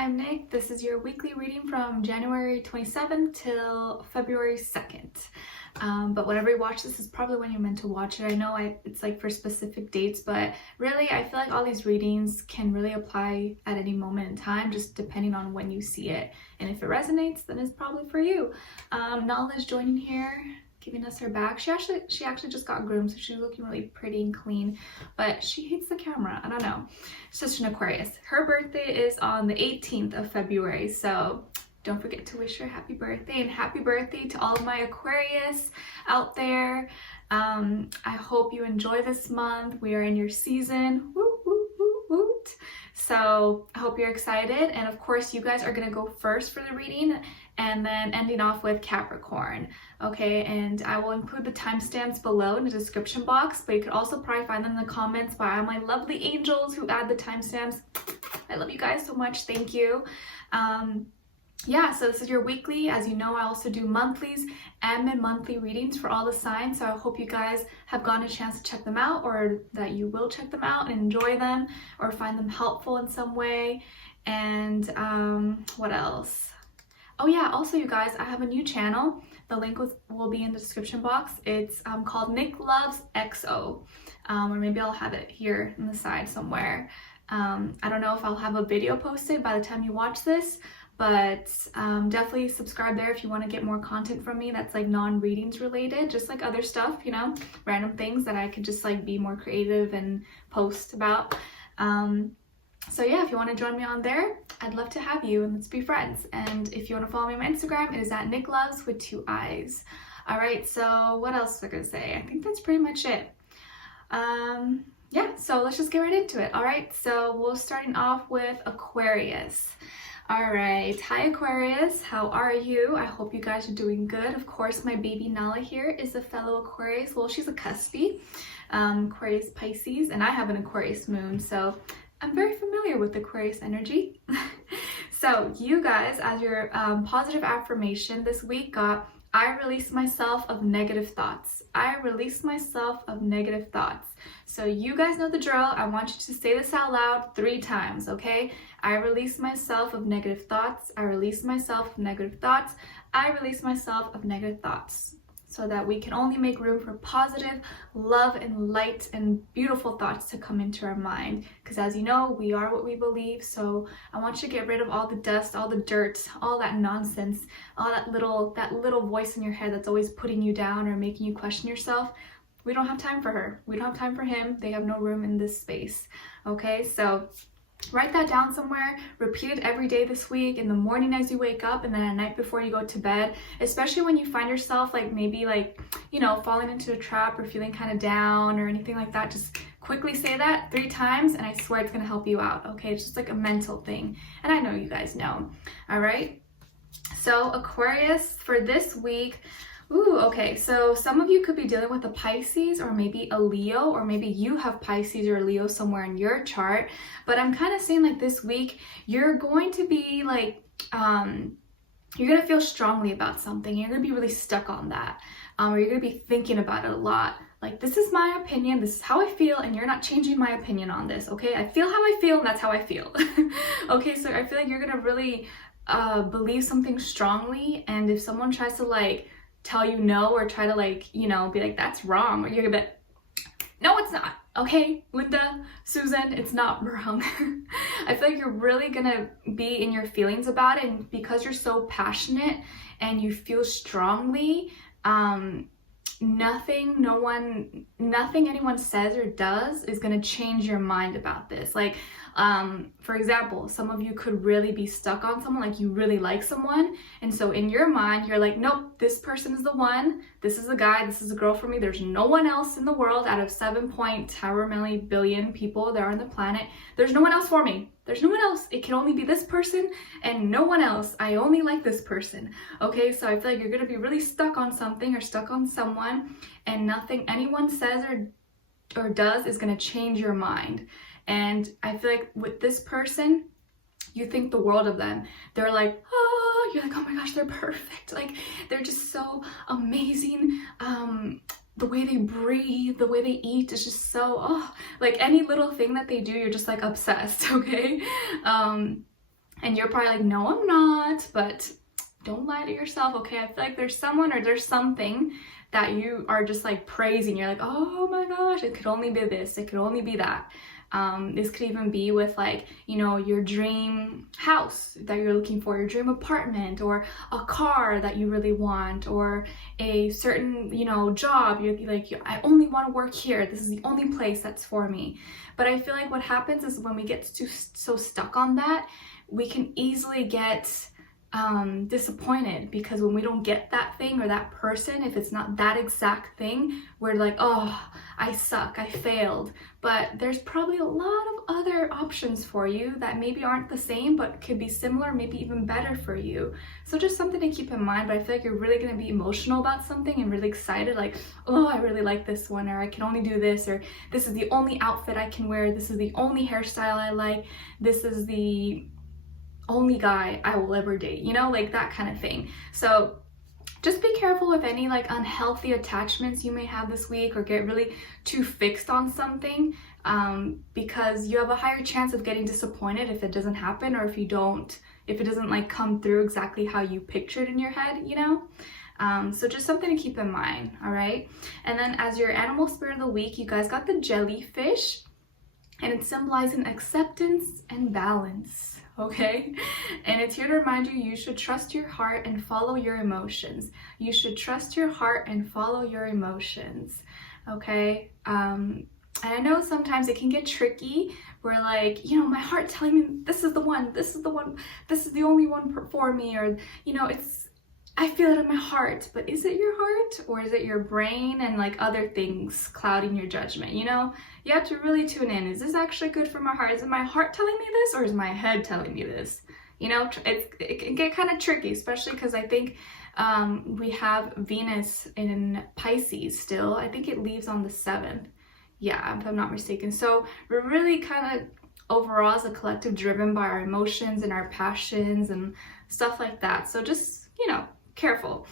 I'm Nick. This is your weekly reading from January 27th till February 2nd. But whenever you watch this is probably when you're meant to watch it. I know it's like for specific dates, but really I feel like all these readings can really apply at any moment in time, just depending on when you see it. And if it resonates, then it's probably for you. Nala is joining here, giving us her back. She actually just got groomed, so she's looking really pretty and clean, but she hates the camera. I don't know. She's an Aquarius. Her birthday is on the 18th of February, so don't forget to wish her happy birthday, and happy birthday to all of my Aquarius out there. I hope you enjoy this month. We are in your season. Woo, woo, woo, woot. So I hope you're excited, and of course you guys are gonna go first for the reading and then ending off with Capricorn. Okay, and I will include the timestamps below in the description box, but you could also probably find them in the comments by my lovely angels who add the timestamps. I love you guys so much. Thank you. Yeah, so this is your weekly. As you know, I also do monthlies and mid-monthly readings for all the signs, so I hope you guys have gotten a chance to check them out, or that you will check them out and enjoy them or find them helpful in some way. And what else? Oh yeah, also you guys, I have a new channel. The link will be in the description box. It's called NicLoves XO, or maybe I'll have it here on the side somewhere. I don't know if I'll have a video posted by the time you watch this, but definitely subscribe there if you want to get more content from me that's like non-readings related, just like other stuff, you know, random things that I could just like be more creative and post about. So yeah, if you want to join me on there, I'd love to have you and let's be friends. And if you want to follow me on my Instagram, it is at NicLoves with 2 eyes. All right, so what else was I gonna say? I think that's pretty much it. Yeah, so let's just get right into it. All right, so we're starting off with Aquarius. All right, hi Aquarius, how are you? I hope you guys are doing good. Of course, my baby Nala here is a fellow Aquarius. Well, she's a cuspy, Aquarius Pisces, and I have an Aquarius moon, so I'm very familiar with Aquarius energy. So you guys, as your positive affirmation this week got, I release myself of negative thoughts. I release myself of negative thoughts. So you guys know the drill. I want you to say this out loud 3 times, okay? I release myself of negative thoughts. I release myself of negative thoughts. I release myself of negative thoughts. So that we can only make room for positive love and light and beautiful thoughts to come into our mind. Because as you know, we are what we believe. So I want you to get rid of all the dust, all the dirt, all that nonsense, all that little voice in your head that's always putting you down or making you question yourself. We don't have time for her. We don't have time for him. They have no room in this space. Okay, so write that down somewhere, repeat it every day this week, in the morning as you wake up, and then at night before you go to bed, especially when you find yourself like maybe like, you know, falling into a trap or feeling kind of down or anything like that. Just quickly say that 3 times and I swear it's gonna help you out, okay? It's just like a mental thing, and I know you guys know. All right, so Aquarius for this week. Ooh, okay, so some of you could be dealing with a Pisces or maybe a Leo, or maybe you have Pisces or Leo somewhere in your chart. But I'm kind of saying like this week, you're going to be like, you're going to feel strongly about something. You're going to be really stuck on that, or you're going to be thinking about it a lot. Like, this is my opinion, this is how I feel, and you're not changing my opinion on this, okay? I feel how I feel, and that's how I feel. Okay, so I feel like you're going to really believe something strongly, and if someone tries to like tell you no or try to like, you know, be like, that's wrong, or you're gonna be, no, it's not. Okay, Linda, Susan, it's not wrong. I feel like you're really gonna be in your feelings about it, and because you're so passionate and you feel strongly, nothing anyone says or does is gonna change your mind about this. Like, for example, some of you could really be stuck on someone, like you really like someone, and so in your mind you're like, nope, this person is the one, this is a guy, this is a girl for me, there's no one else in the world out of 7 point however many billion people there are on the planet, there's no one else for me, there's no one else, it can only be this person and no one else, I only like this person. Okay, so I feel like you're gonna be really stuck on something or stuck on someone, and nothing anyone says or does is gonna change your mind. And I feel like with this person, you think the world of them. They're like, oh, you're like, oh my gosh, they're perfect. Like, they're just so amazing. The way they breathe, the way they eat is just so, oh, like any little thing that they do, you're just like obsessed, okay? And you're probably like, no, I'm not, but don't lie to yourself, okay? I feel like there's someone or there's something that you are just like praising. You're like, oh my gosh, it could only be this, it could only be that. This could even be with like, you know, your dream house that you're looking for, your dream apartment, or a car that you really want, or a certain, you know, job. You're like, I only want to work here. This is the only place that's for me. But I feel like what happens is when we get so stuck on that, we can easily get disappointed, because when we don't get that thing or that person, if it's not that exact thing, we're like, oh, I suck, I failed. But there's probably a lot of other options for you that maybe aren't the same, but could be similar, maybe even better for you. So just something to keep in mind. But I feel like you're really going to be emotional about something and really excited, like, oh, I really like this one, or I can only do this, or this is the only outfit I can wear, this is the only hairstyle I like, this is the only guy I will ever date, you know, like that kind of thing. So just be careful with any like unhealthy attachments you may have this week, or get really too fixed on something, because you have a higher chance of getting disappointed if it doesn't happen, or if it doesn't like come through exactly how you pictured in your head, you know. So just something to keep in mind, all right? And then as your animal spirit of the week, you guys got the jellyfish, and it's symbolizing acceptance and balance. Okay, and it's here to remind you, you should trust your heart and follow your emotions. You should trust your heart and follow your emotions. Okay, and I know sometimes it can get tricky. We're like, you know, my heart telling me this is the one, this is the one, this is the only one for me, or you know, I feel it in my heart. But is it your heart, or is it your brain and like other things clouding your judgment? You know, you have to really tune in. Is this actually good for my heart? Is it my heart telling me this, or is my head telling me this? You know, it can get kind of tricky, especially because I think we have Venus in Pisces still. I think it leaves on the 7th. Yeah, if I'm not mistaken. So we're really kind of overall as a collective driven by our emotions and our passions and stuff like that. So just, you know, careful.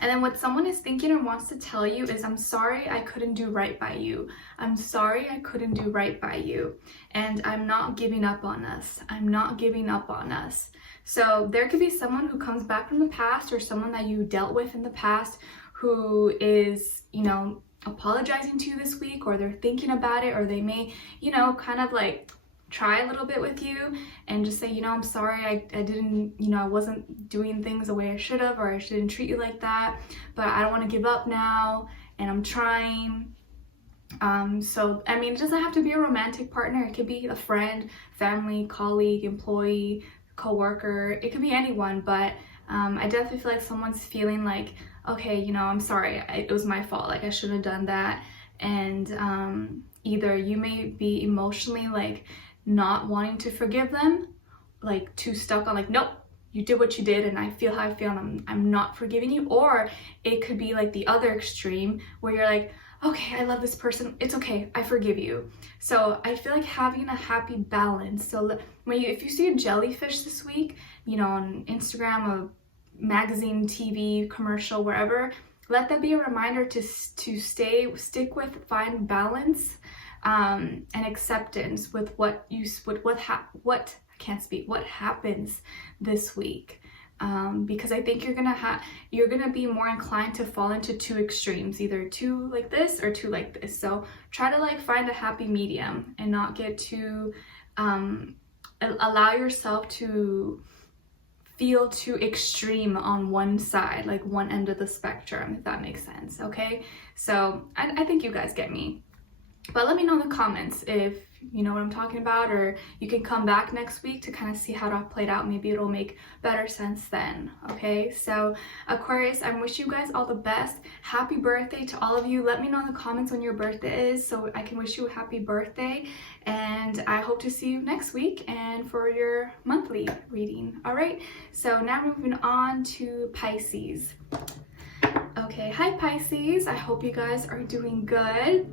And then what someone is thinking and wants to tell you is, I'm sorry I couldn't do right by you. I'm sorry I couldn't do right by you. And I'm not giving up on us. I'm not giving up on us. So there could be someone who comes back from the past, or someone that you dealt with in the past who is, you know, apologizing to you this week, or they're thinking about it, or they may, you know, kind of like try a little bit with you and just say, you know, I'm sorry, I didn't, you know, I wasn't doing things the way I should have, or I shouldn't treat you like that, but I don't want to give up now, and I'm trying. So, I mean, it doesn't have to be a romantic partner. It could be a friend, family, colleague, employee, co-worker. It could be anyone, but I definitely feel like someone's feeling like, okay, you know, I'm sorry, it was my fault, like I shouldn't have done that. And either you may be emotionally like not wanting to forgive them, like too stuck on like, nope, you did what you did and I feel how I feel and I'm not forgiving you. Or it could be like the other extreme where you're like, okay, I love this person, it's okay, I forgive you. So I feel like having a happy balance. So if you see a jellyfish this week, you know, on Instagram, a magazine, TV, commercial, wherever, let that be a reminder to stick with, find balance and acceptance with what happens this week. Because I think you're gonna be more inclined to fall into two extremes, either two like this or two like this. So try to like find a happy medium and not get too allow yourself to feel too extreme on one side, like one end of the spectrum, if that makes sense. Okay, so I think you guys get me. But let me know in the comments if you know what I'm talking about, or you can come back next week to kind of see how that played out. Maybe it'll make better sense then. Okay, so Aquarius, I wish you guys all the best. Happy birthday to all of you. Let me know in the comments when your birthday is so I can wish you a happy birthday, and I hope to see you next week and for your monthly reading. All right, so now moving on to Pisces. Okay, hi Pisces, I hope you guys are doing good.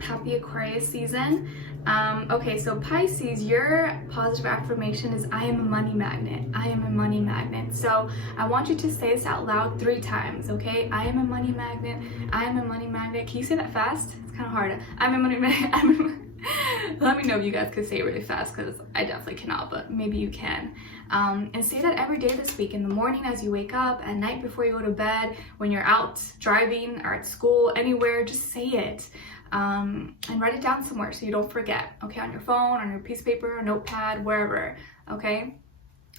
Happy Aquarius season. Okay, so Pisces, your positive affirmation is, I am a money magnet. I am a money magnet. So I want you to say this out loud 3 times, okay? I am a money magnet. I am a money magnet. Can you say that fast? It's kind of hard. I'm a money magnet. Let me know if you guys could say it really fast, because I definitely cannot, but maybe you can. And say that every day this week, in the morning as you wake up, at night before you go to bed, when you're out driving or at school, anywhere, just say it. And write it down somewhere so you don't forget, okay? On your phone, on your piece of paper, notepad, wherever, okay?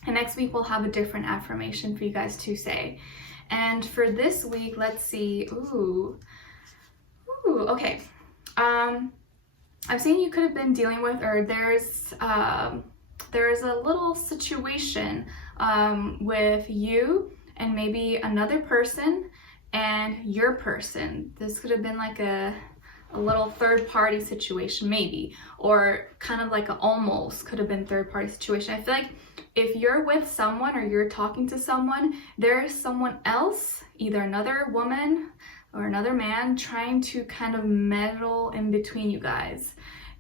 And next week we'll have a different affirmation for you guys to say. And for this week, let's see. Okay. I'm saying you could have been dealing with, or there's a little situation with you and maybe another person and your person. This could have been like a little third party situation maybe, or kind of like a almost could have been third party situation. I feel like if you're with someone or you're talking to someone, there is someone else, either another woman or another man, trying to kind of meddle in between you guys.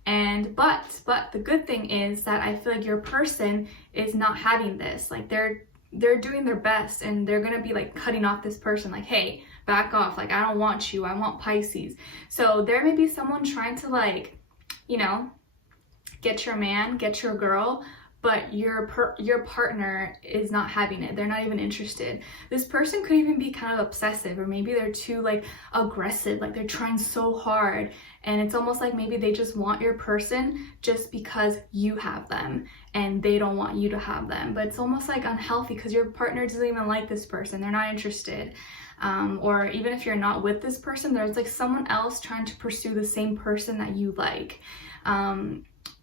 And but the good thing is that I feel like your person is not having this. Like they're doing their best, and they're gonna be like cutting off this person, like, hey, back off, like I don't want you, I want Pisces. So there may be someone trying to, like, you know, get your man, get your girl, but your partner is not having it. They're not even interested. This person could even be kind of obsessive, or maybe they're too like aggressive, like they're trying so hard, and it's almost like maybe they just want your person just because you have them and they don't want you to have them. But it's almost like unhealthy because your partner doesn't even like this person, they're not interested. Or even if you're not with this person, there's like someone else trying to pursue the same person that you like.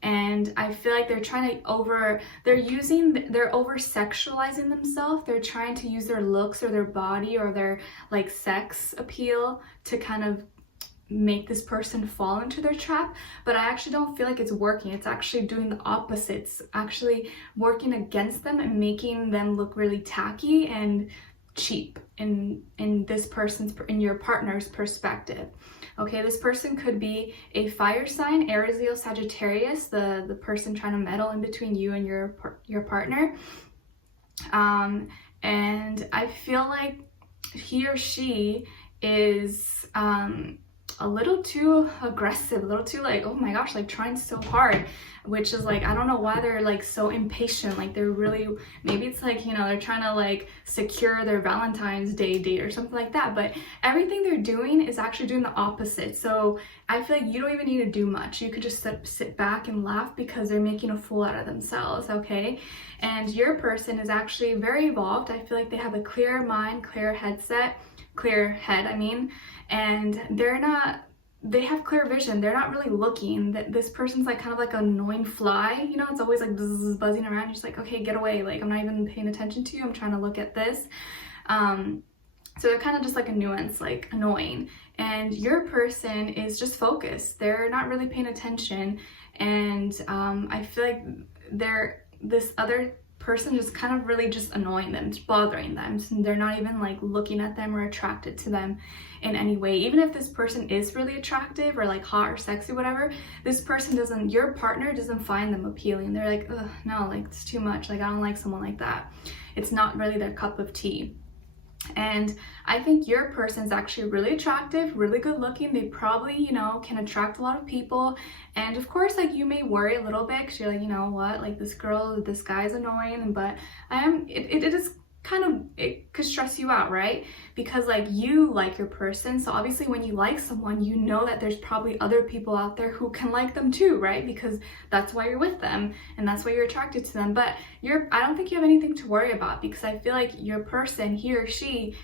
And I feel like they're trying to they're over sexualizing themselves. They're trying to use their looks or their body or their like sex appeal to kind of make this person fall into their trap. But I actually don't feel like it's working. It's actually doing the opposite. It's actually working against them and making them look really tacky and cheap in your partner's perspective. Okay, this person could be a fire sign, Aries, Leo, Sagittarius, the person trying to meddle in between you and your partner. And I feel like he or she is a little too aggressive, a little too like, oh my gosh, like trying so hard, which is like, I don't know why they're like so impatient. Like they're really, maybe it's like, you know, they're trying to like secure their Valentine's Day date or something like that, but everything they're doing is actually doing the opposite. So I feel like you don't even need to do much. You could just sit back and laugh because they're making a fool out of themselves, okay? And your person is actually very evolved. I feel like they have a clear mind, clear head, I mean, and they have clear vision. They're not really looking. That this person's like kind of like an annoying fly, you know, it's always like buzzing around. You're just like, okay, get away, like I'm not even paying attention to you, I'm trying to look at this. So they're kind of just like a nuance, like annoying. And your person is just focused. They're not really paying attention. And I feel like this other person just kind of really just annoying them, just bothering them. So they're not even like looking at them or attracted to them in any way. Even if this person is really attractive or like hot or sexy, whatever, your partner doesn't find them appealing. They're like, ugh, no, like it's too much. Like I don't like someone like that. It's not really their cup of tea. And I think your person's actually really attractive, really good looking. They probably, you know, can attract a lot of people. And of course, like you may worry a little bit because you're like, you know what, like this guy's annoying, but it could stress you out, right? Because like you like your person, so obviously when you like someone, you know that there's probably other people out there who can like them too, right? Because that's why you're with them and that's why you're attracted to them. But I don't think you have anything to worry about, because I feel like your person, he or she,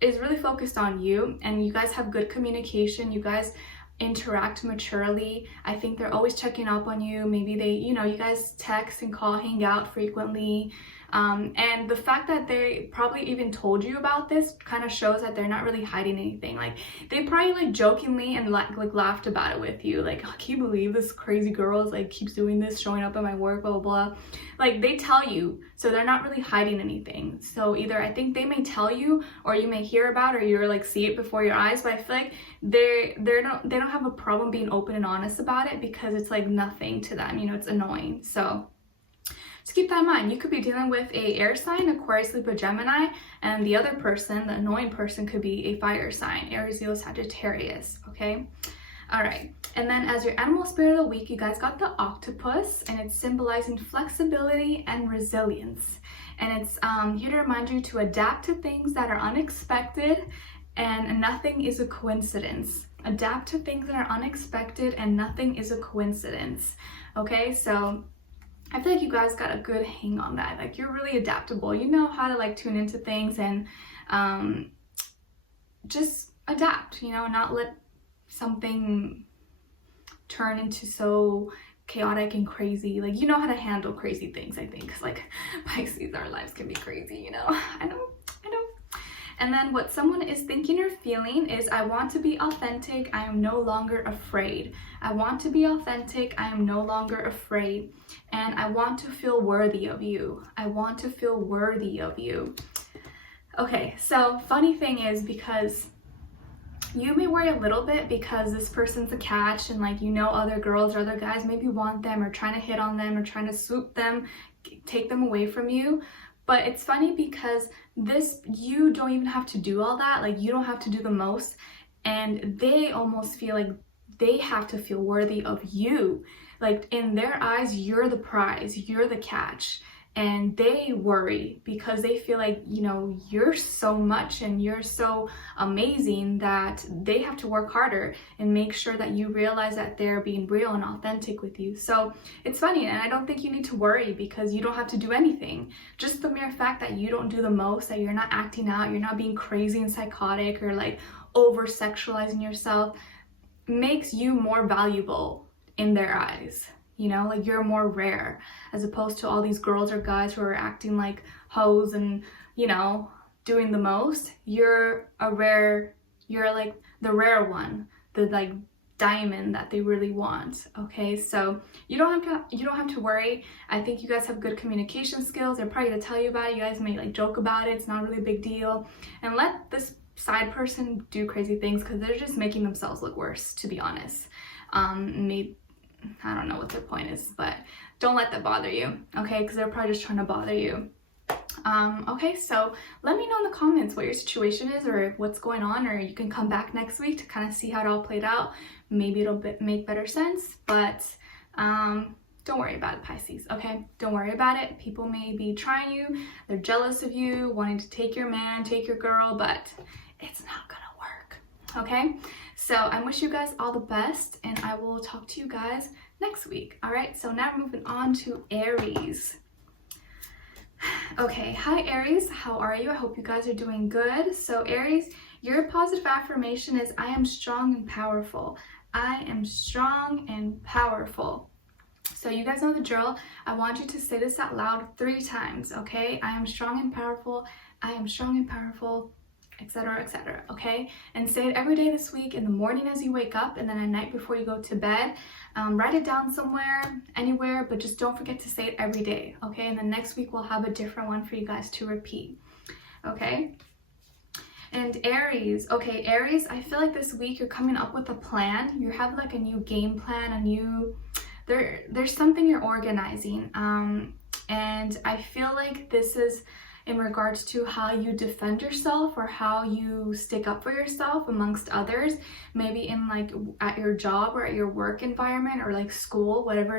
is really focused on you, and you guys have good communication. You guys interact maturely. I think they're always checking up on you. Maybe you guys text and call, hang out frequently. And the fact that they probably even told you about this kind of shows that they're not really hiding anything. Like they probably like jokingly and like laughed about it with you. Like, oh, can you believe this crazy girl is like keeps doing this, showing up at my work, blah, blah, blah. Like they tell you, so they're not really hiding anything. So either I think they may tell you, or you may hear about, or you're like see it before your eyes. But I feel like they don't have a problem being open and honest about it, because it's like nothing to them. You know, it's annoying. So just keep that in mind. You could be dealing with a air sign, Aquarius, Libra, Gemini, and the other person, the annoying person, could be a fire sign, Aries, Leo, Sagittarius, okay? All right, and then as your animal spirit of the week, you guys got the octopus, and it's symbolizing flexibility and resilience. And it's here to remind you to adapt to things that are unexpected, and nothing is a coincidence. Adapt to things that are unexpected, and nothing is a coincidence. Okay, so I feel like you guys got a good hang on that. Like, you're really adaptable. You know how to like tune into things and just adapt, you know, not let something turn into so chaotic and crazy. Like, you know how to handle crazy things, I think, because like Pisces, our lives can be crazy, you know. I know. And then what someone is thinking or feeling is, I want to be authentic, I am no longer afraid. I want to be authentic, I am no longer afraid. And I want to feel worthy of you. I want to feel worthy of you. Okay, so funny thing is, because you may worry a little bit because this person's a catch, and like, you know, other girls or other guys maybe want them or trying to hit on them or trying to swoop them, take them away from you. But it's funny because you don't even have to do all that. Like, you don't have to do the most, and they almost feel like they have to feel worthy of you. Like, in their eyes, you're the prize, you're the catch. And they worry because they feel like, you know, you're so much and you're so amazing that they have to work harder and make sure that you realize that they're being real and authentic with you. So it's funny, and I don't think you need to worry because you don't have to do anything. Just the mere fact that you don't do the most, that you're not acting out, you're not being crazy and psychotic or like over sexualizing yourself, makes you more valuable in their eyes. You know, like, you're more rare as opposed to all these girls or guys who are acting like hoes and, you know, doing the most. You're like the rare one, the like diamond that they really want. Okay, so you don't have to worry. I think you guys have good communication skills. They're probably gonna tell you about it. You guys may like joke about it. It's not really a big deal. And let this side person do crazy things because they're just making themselves look worse, to be honest. Maybe, I don't know what their point is, but don't let that bother you, okay? Because they're probably just trying to bother you. Okay, so let me know in the comments what your situation is or what's going on, or you can come back next week to kind of see how it all played out. Maybe it'll make better sense, but don't worry about it, Pisces, okay? Don't worry about it. People may be trying you. They're jealous of you, wanting to take your man, take your girl, but it's not gonna work, okay? So I wish you guys all the best, and I will talk to you guys next week. All right, so now we're moving on to Aries. Okay, hi Aries, how are you? I hope you guys are doing good. So Aries, your positive affirmation is, I am strong and powerful. I am strong and powerful. So you guys know the drill. I want you to say this out loud 3 times, okay? I am strong and powerful. I am strong and powerful, etc., etc., okay? And say it every day this week, in the morning as you wake up, and then at night before you go to bed. Write it down somewhere, anywhere, but just don't forget to say it every day, okay? And then next week we'll have a different one for you guys to repeat, okay? And Aries, okay, Aries, I feel like this week you're coming up with a plan. You have like a new game plan, there's something you're organizing, and I feel like this is in regards to how you defend yourself or how you stick up for yourself amongst others, maybe in like at your job or at your work environment or like school, whatever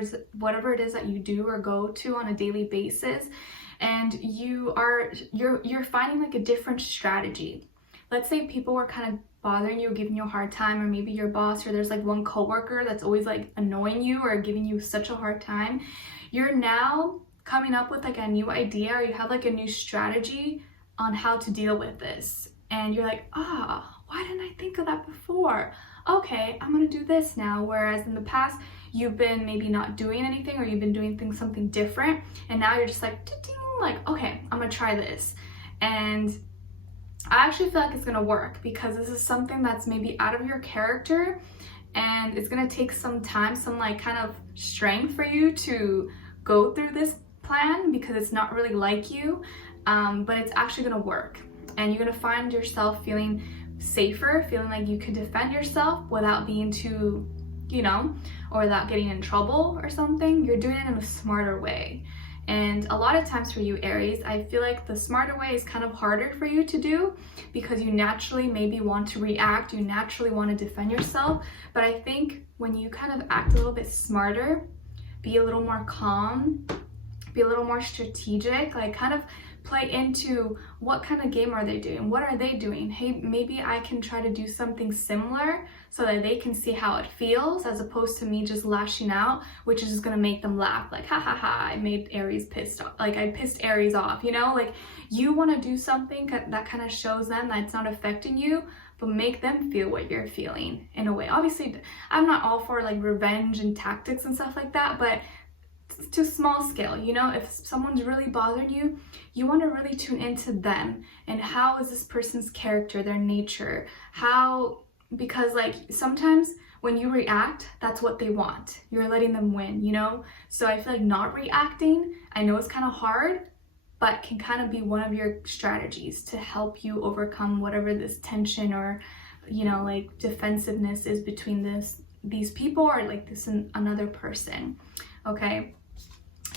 it is that you do or go to on a daily basis. And you're finding like a different strategy. Let's say people were kind of bothering you, giving you a hard time, or maybe your boss, or there's like one coworker that's always like annoying you or giving you such a hard time. You're now coming up with like a new idea, or you have like a new strategy on how to deal with this. And you're like, why didn't I think of that before? Okay, I'm gonna do this now. Whereas in the past, you've been maybe not doing anything, or you've been doing something different. And now you're just like, okay, I'm gonna try this. And I actually feel like it's gonna work because this is something that's maybe out of your character, and it's gonna take some time, some like kind of strength for you to go through this plan because it's not really like you, but it's actually gonna work, and you're gonna find yourself feeling safer, feeling like you can defend yourself without being too, or without getting in trouble or something. You're doing it in a smarter way, And a lot of times for you, Aries, I feel like the smarter way is kind of harder for you to do because you naturally maybe want to react, you naturally want to defend yourself. But I think when you kind of act a little bit smarter, be a little more calm, be a little more strategic, like kind of play into what kind of game are they doing? What are they doing? Hey, maybe I can try to do something similar so that they can see how it feels, as opposed to me just lashing out, which is just gonna make them laugh. Like, ha ha ha, I made Aries pissed off. Like, I pissed Aries off, you know? Like, you wanna do something that kind of shows them that it's not affecting you, but make them feel what you're feeling in a way. Obviously, I'm not all for like revenge and tactics and stuff like that, but to small scale, you know, if someone's really bothering you, you want to really tune into them and how is this person's character, their nature, because like sometimes when you react, that's what they want. You're letting them win, you know? So I feel like not reacting, I know it's kind of hard, but can kind of be one of your strategies to help you overcome whatever this tension or, you know, like defensiveness is between these people or like this and another person. Okay,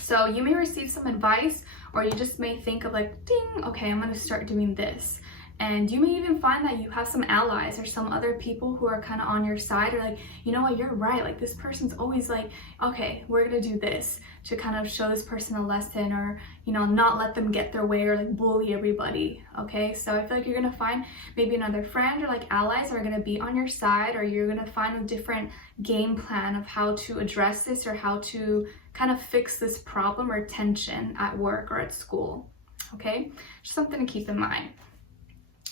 so you may receive some advice, or you just may think of like, ding, okay, I'm gonna start doing this. And you may even find that you have some allies or some other people who are kind of on your side, or like, you know what, you're right, like this person's always like, okay, we're gonna do this to kind of show this person a lesson, or, you know, not let them get their way or like bully everybody. Okay, so I feel like you're gonna find maybe another friend or like allies are gonna be on your side, or you're gonna find a different game plan of how to address this or how to kind of fix this problem or tension at work or at school. Okay, just something to keep in mind.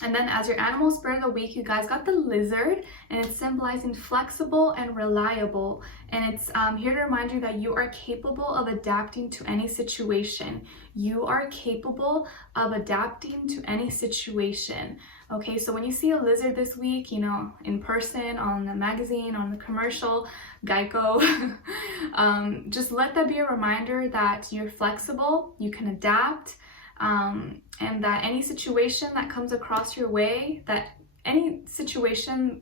And then as your animal spirit of the week, you guys got the lizard, and it's symbolizing flexible and reliable. And it's here to remind you that you are capable of adapting to any situation. You are capable of adapting to any situation. Okay, so when you see a lizard this week, you know, in person, on the magazine, on the commercial, Geico, just let that be a reminder that you're flexible, you can adapt, and that any situation that comes across your way, any situation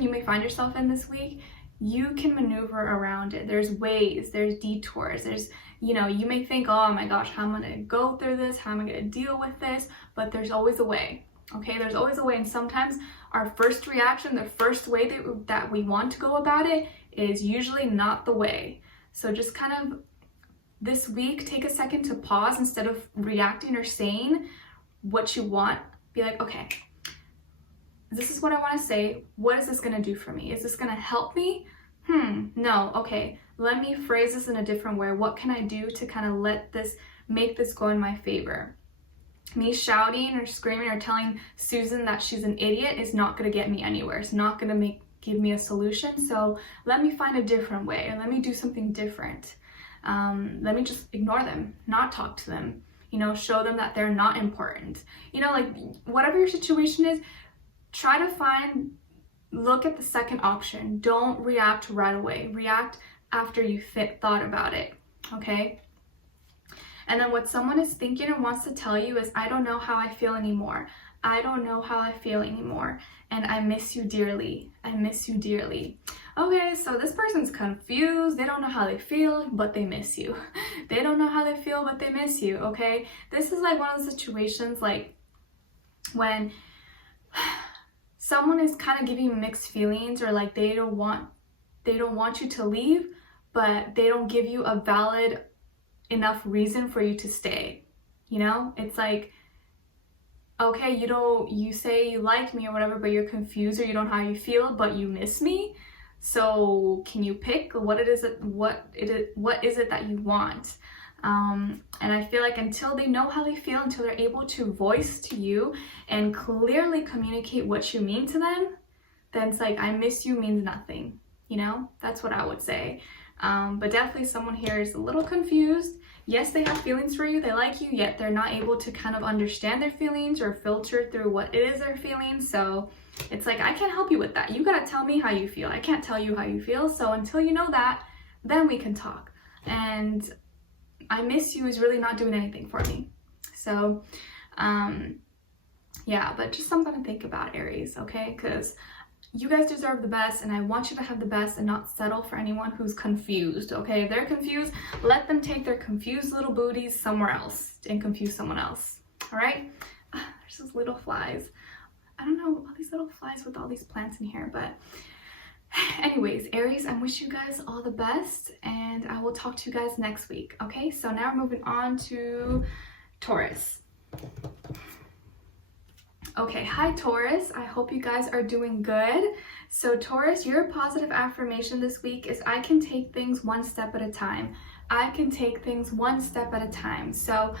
you may find yourself in this week, you can maneuver around it. There's ways, there's detours, there's, you know, you may think, oh my gosh, how am I gonna go through this? How am I gonna deal with this? But there's always a way, okay? There's always a way, and sometimes our first reaction, the first way that we want to go about it is usually not the way. So just kind of this week, take a second to pause instead of reacting or saying what you want. Be like, okay, this is what I want to say. What is this going to do for me? Is this going to help me? No. Okay, let me phrase this in a different way. What can I do to kind of make this go in my favor? Me shouting or screaming or telling Susan that she's an idiot is not going to get me anywhere. It's not going to give me a solution. So let me find a different way, or let me do something different. Let me just ignore them, not talk to them, you know, show them that they're not important. You know, like whatever your situation is, try to look at the second option. Don't react right away. React after you thought about it, okay? And then what someone is thinking and wants to tell you is, I don't know how I feel anymore. I don't know how I feel anymore. And I miss you dearly. I miss you dearly. Okay, so this person's confused. They don't know how they feel, but they miss you. They don't know how they feel, but they miss you, okay? This is like one of the situations like when someone is kind of giving you mixed feelings, or like they don't want you to leave, but they don't give you a valid enough reason for you to stay. You know, it's like, okay, you say you like me or whatever, but you're confused or you don't know how you feel, but you miss me. So can you pick what is it that you want? And I feel like until they know how they feel, until they're able to voice to you and clearly communicate what you mean to them, then it's like, I miss you means nothing. You know, that's what I would say. But definitely someone here is a little confused. Yes, they have feelings for you, they like you, yet they're not able to kind of understand their feelings or filter through what it is they're feeling. So it's like, I can't help you with that. You gotta tell me how you feel. I can't tell you how you feel. So until you know that, then we can talk. And I miss you is really not doing anything for me. So, yeah, but just something to think about, Aries, okay? Because you guys deserve the best, and I want you to have the best and not settle for anyone who's confused, okay? If they're confused, let them take their confused little booties somewhere else and confuse someone else, all right? There's those little flies. I don't know, all these little flies with all these plants in here, but anyways, Aries, I wish you guys all the best, and I will talk to you guys next week, okay? So now we're moving on to Taurus. Okay, hi Taurus, I hope you guys are doing good. So Taurus, your positive affirmation this week is I can take things one step at a time. I can take things one step at a time. So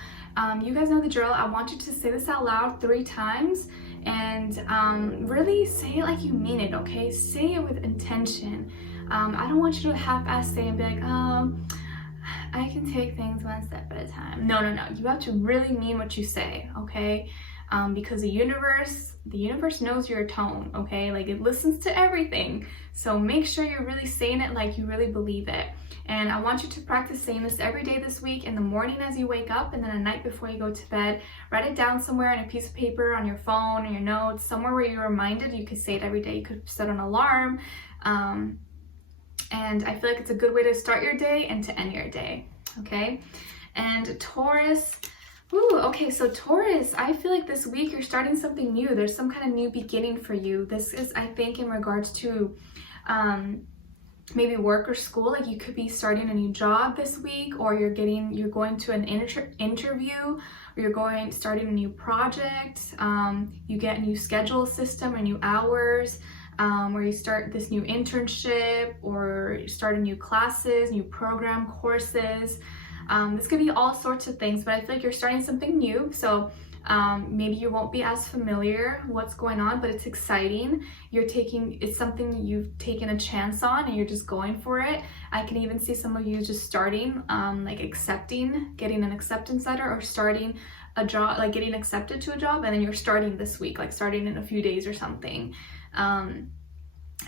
you guys know the drill. I want you to say this out loud 3 times and really say it like you mean it, okay? Say it with intention. I don't want you to half-ass say and be like, I can take things one step at a time. No. You have to really mean what you say, okay? Because the universe knows your tone, okay? Like, it listens to everything. So make sure you're really saying it like you really believe it. And I want you to practice saying this every day this week, in the morning as you wake up, and then at night before you go to bed. Write it down somewhere on a piece of paper, on your phone, on your notes, somewhere where you're reminded. You could say it every day. You could set an alarm. And I feel like it's a good way to start your day and to end your day, okay? And Taurus, ooh, okay, so Taurus, I feel like this week you're starting something new. There's some kind of new beginning for you. This is, I think, in regards to maybe work or school. Like, you could be starting a new job this week, or you're going to an interview, or you're starting a new project. You get a new schedule system or new hours, where you start this new internship, or you start new classes, new program courses. This could be all sorts of things, but I feel like you're starting something new. So maybe you won't be as familiar what's going on, but it's exciting. It's something you've taken a chance on and you're just going for it. I can even see some of you just starting, like getting an acceptance letter, or starting a job, like getting accepted to a job, and then you're starting this week, like starting in a few days or something.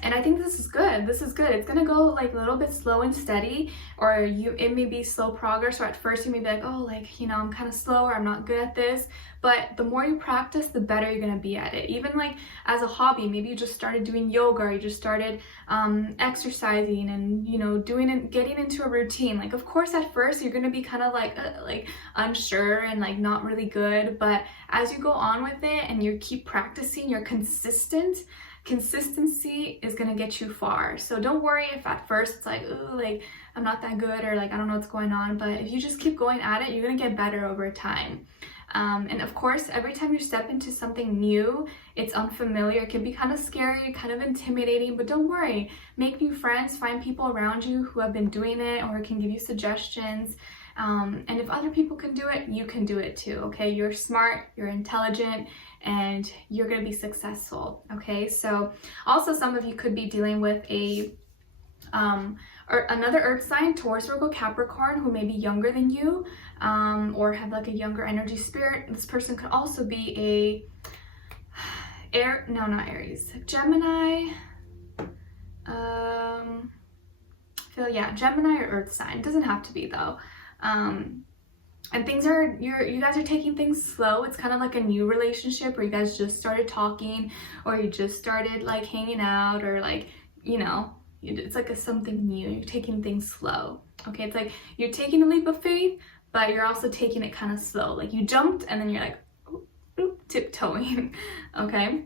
And I think this is good. This is good. It's gonna go like a little bit slow and steady, or it may be slow progress, or at first you may be like, oh, like, you know, I'm kind of slow, or I'm not good at this. But the more you practice, the better you're gonna be at it. Even like as a hobby, maybe you just started doing yoga, or you just started exercising, and, you know, getting into a routine. Like, of course, at first you're gonna be kind of like unsure and like not really good, but as you go on with it and you keep practicing, you're consistent. Consistency is going to get you far. So don't worry if at first it's like, oh, like I'm not that good, or like I don't know what's going on. But if you just keep going at it, you're going to get better over time. And of course, every time you step into something new, it's unfamiliar. It can be kind of scary, kind of intimidating, but don't worry. Make new friends, find people around you who have been doing it, or can give you suggestions. And if other people can do it, you can do it too, okay? You're smart, you're intelligent, and you're gonna be successful, okay? So also, some of you could be dealing with or another earth sign, Taurus, Virgo, Capricorn, who may be younger than you, or have like a younger energy spirit. This person could also be not Aries, Gemini. Gemini or earth sign. Doesn't have to be though. And you guys are taking things slow. It's kind of like a new relationship where you guys just started talking, or you just started like hanging out, or like, you know, it's like something new. You're taking things slow, okay? It's like you're taking a leap of faith, but you're also taking it kind of slow. Like, you jumped and then you're like, tiptoeing, okay?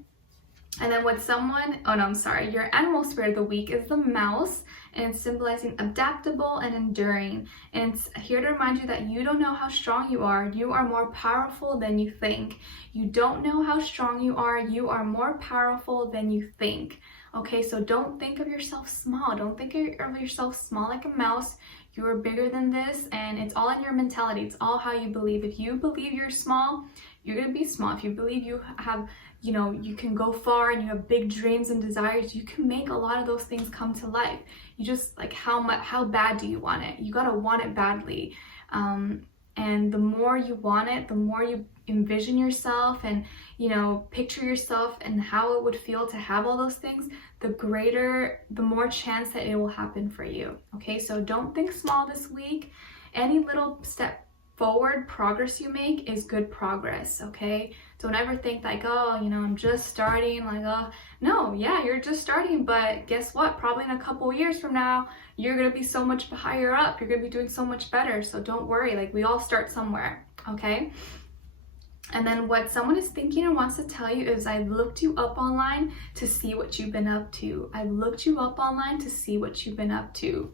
And then with someone, your animal spirit of the week is the mouse, and it's symbolizing adaptable and enduring. And it's here to remind you that you don't know how strong you are. You are more powerful than you think. You don't know how strong you are. You are more powerful than you think. Okay, so don't think of yourself small. Don't think of yourself small like a mouse. You are bigger than this, and it's all in your mentality. It's all how you believe. If you believe you're small, you're gonna be small. If you believe you have, you know, you can go far and you have big dreams and desires, you can make a lot of those things come to life. You just, like, how bad do you want it? You gotta want it badly. And the more you want it, the more you envision yourself and, you know, picture yourself and how it would feel to have all those things, the more chance that it will happen for you. Okay, so don't think small this week. Any little step forward progress you make is good progress, okay? Don't ever think like, oh, you know, I'm just starting, like, oh, no, yeah, you're just starting, but guess what? Probably in a couple years from now, you're going to be so much higher up. You're going to be doing so much better. So don't worry, like, we all start somewhere, okay? And then what someone is thinking and wants to tell you is, I've looked you up online to see what you've been up to. I've looked you up online to see what you've been up to.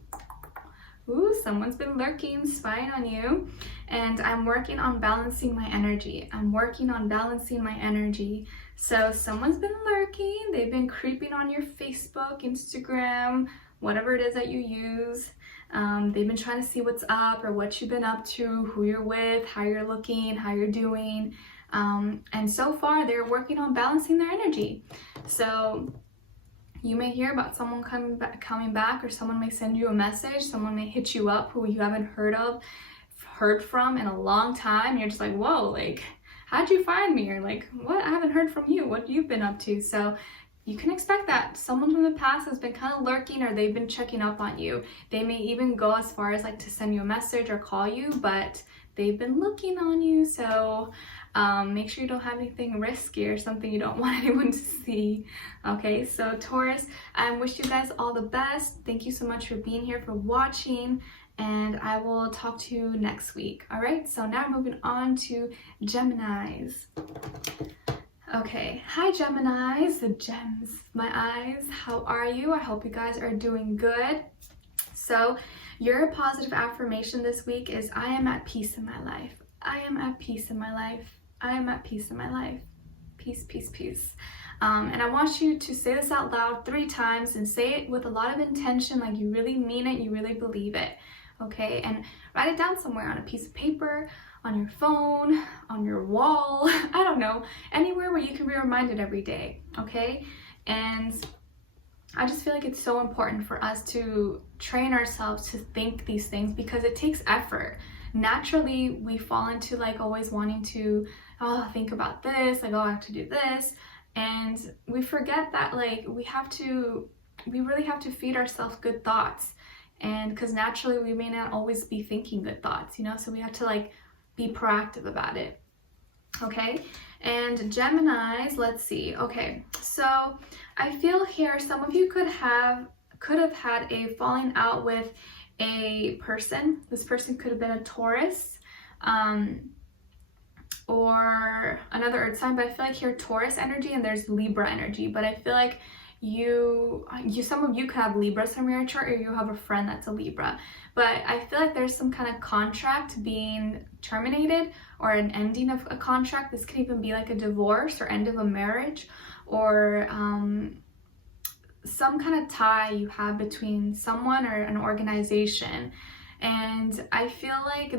Ooh, someone's been lurking, spying on you. And I'm working on balancing my energy. I'm working on balancing my energy. So someone's been lurking. They've been creeping on your Facebook, Instagram, whatever it is that you use. They've been trying to see what's up or what you've been up to, who you're with, how you're looking, how you're doing. And so far, they're working on balancing their energy. So you may hear about someone coming back, or someone may send you a message. Someone may hit you up who you haven't heard from in a long time. You're just like, whoa, like, how'd you find me? Or like, what? I haven't heard from you. What have you been up to? So you can expect that someone from the past has been kind of lurking, or they've been checking up on you. They may even go as far as like to send you a message or call you, but they've been looking on you. So make sure you don't have anything risky or something you don't want anyone to see. Okay, so Taurus, I wish you guys all the best. Thank you so much for being here, for watching, and I will talk to you next week. All right, so now moving on to Geminis. Okay, hi Geminis, the gems, my eyes, how are you? I hope you guys are doing good. So your positive affirmation this week is, I am at peace in my life. I am at peace in my life. I am at peace in my life. Peace, peace, peace. And I want you to say this out loud 3 times, and say it with a lot of intention, like you really mean it, you really believe it. Okay, and write it down somewhere on a piece of paper, on your phone, on your wall, I don't know, anywhere where you can be reminded every day, okay? And I just feel like it's so important for us to train ourselves to think these things, because it takes effort. Naturally, we fall into like always wanting to, oh, think about this, like, oh, I have to do this. And we forget that like we really have to feed ourselves good thoughts. And because naturally we may not always be thinking good thoughts, you know, so we have to like be proactive about it. Okay, and Geminis, let's see. Okay, so I feel here some of you could have had a falling out with a person. This person could have been a Taurus or another earth sign, but I feel like here Taurus energy and there's Libra energy. But I feel like some of you could have Libras from your chart, or you have a friend that's a Libra. But I feel like there's some kind of contract being terminated, or an ending of a contract. This can even be like a divorce or end of a marriage, or some kind of tie you have between someone or an organization. And I feel like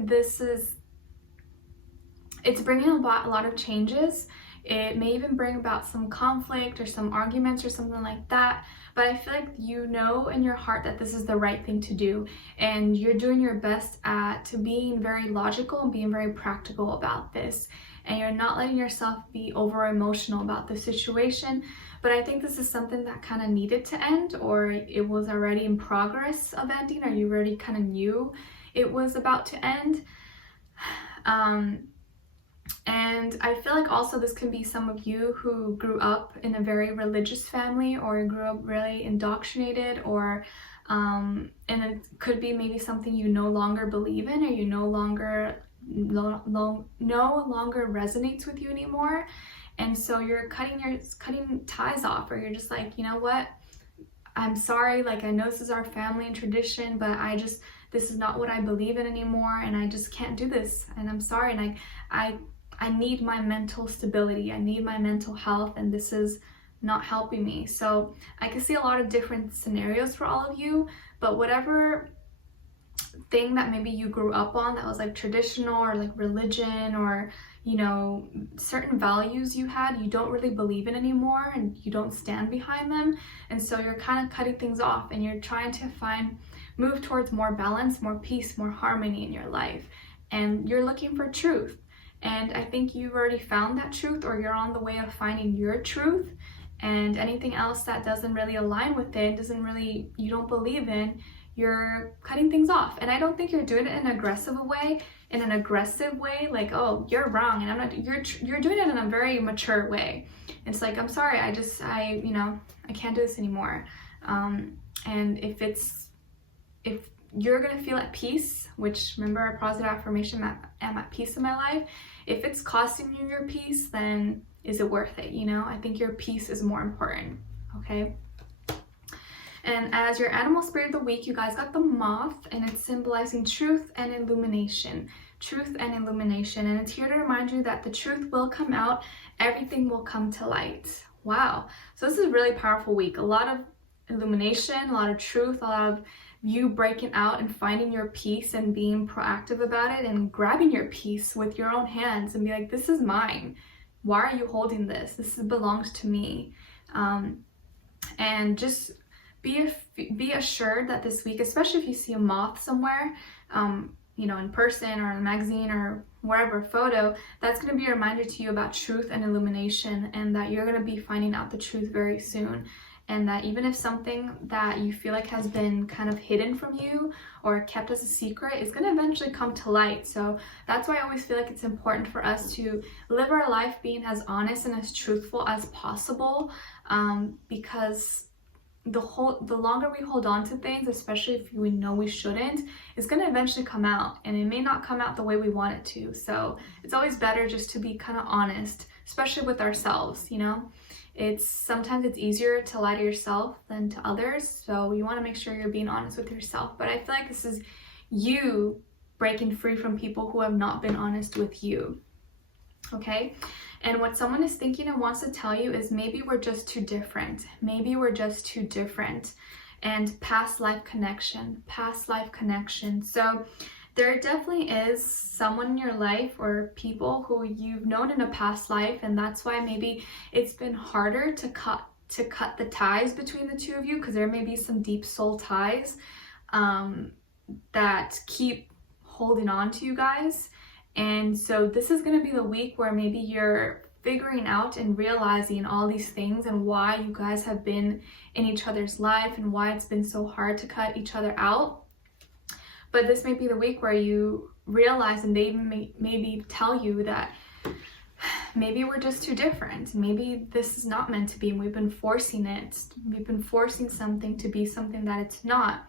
it's bringing about a lot of changes. It may even bring about some conflict or some arguments or something like that. But I feel like you know in your heart that this is the right thing to do. And you're doing your best at being very logical and being very practical about this. And you're not letting yourself be over emotional about the situation. But I think this is something that kind of needed to end, or it was already in progress of ending, or you already kind of knew it was about to end. And I feel like also this can be some of you who grew up in a very religious family, or grew up really indoctrinated, or and it could be maybe something you no longer believe in, or you no longer resonates with you anymore. And so you're cutting ties off, or you're just like, you know what, I'm sorry, like I know this is our family and tradition, but this is not what I believe in anymore, and I just can't do this, and I'm sorry, and I need my mental stability, I need my mental health, and this is not helping me. So I can see a lot of different scenarios for all of you, but whatever thing that maybe you grew up on that was like traditional, or like religion, or you know, certain values you had, you don't really believe in anymore, and you don't stand behind them. And so you're kind of cutting things off, and you're trying to move towards more balance, more peace, more harmony in your life. And you're looking for truth. And I think you've already found that truth, or you're on the way of finding your truth. And anything else that doesn't really align with it, you don't believe in, you're cutting things off. And I don't think you're doing it in an aggressive way, like, oh, you're wrong, and I'm not, you're doing it in a very mature way. It's like, I'm sorry, I can't do this anymore. And if you're gonna feel at peace, which, remember our positive affirmation that I'm at peace in my life, if it's costing you your peace, then is it worth it? I think your peace is more important. Okay. And as your animal spirit of the week, you guys got the moth, and it's symbolizing truth and illumination. Truth and illumination. And it's here to remind you that the truth will come out. Everything will come to light. Wow. So this is a really powerful week. A lot of illumination, a lot of truth, a lot of you breaking out and finding your peace and being proactive about it and grabbing your peace with your own hands and be like, this is mine. Why are you holding this? This belongs to me. And just be assured that this week, especially if you see a moth somewhere, in person or in a magazine or wherever, photo, that's going to be a reminder to you about truth and illumination, and that you're going to be finding out the truth very soon. And that even if something that you feel like has been kind of hidden from you or kept as a secret, is going to eventually come to light. So that's why I always feel like it's important for us to live our life being as honest and as truthful as possible, because the longer we hold on to things, especially if we know we shouldn't, it's going to eventually come out, and it may not come out the way we want it to. So it's always better just to be kind of honest, especially with ourselves. Sometimes it's easier to lie to yourself than to others, so you want to make sure you're being honest with yourself. But I feel like this is you breaking free from people who have not been honest with you. Okay? And what someone is thinking and wants to tell you is, maybe we're just too different. Maybe we're just too different. And past life connection. So there definitely is someone in your life or people who you've known in a past life, and that's why maybe it's been harder to cut the ties between the two of you, because there may be some deep soul ties that keep holding on to you guys. And so this is going to be the week where maybe you're figuring out and realizing all these things and why you guys have been in each other's life and why it's been so hard to cut each other out. But this may be the week where you realize, and they maybe tell you that maybe we're just too different. Maybe this is not meant to be, and we've been forcing it. We've been forcing something to be something that it's not.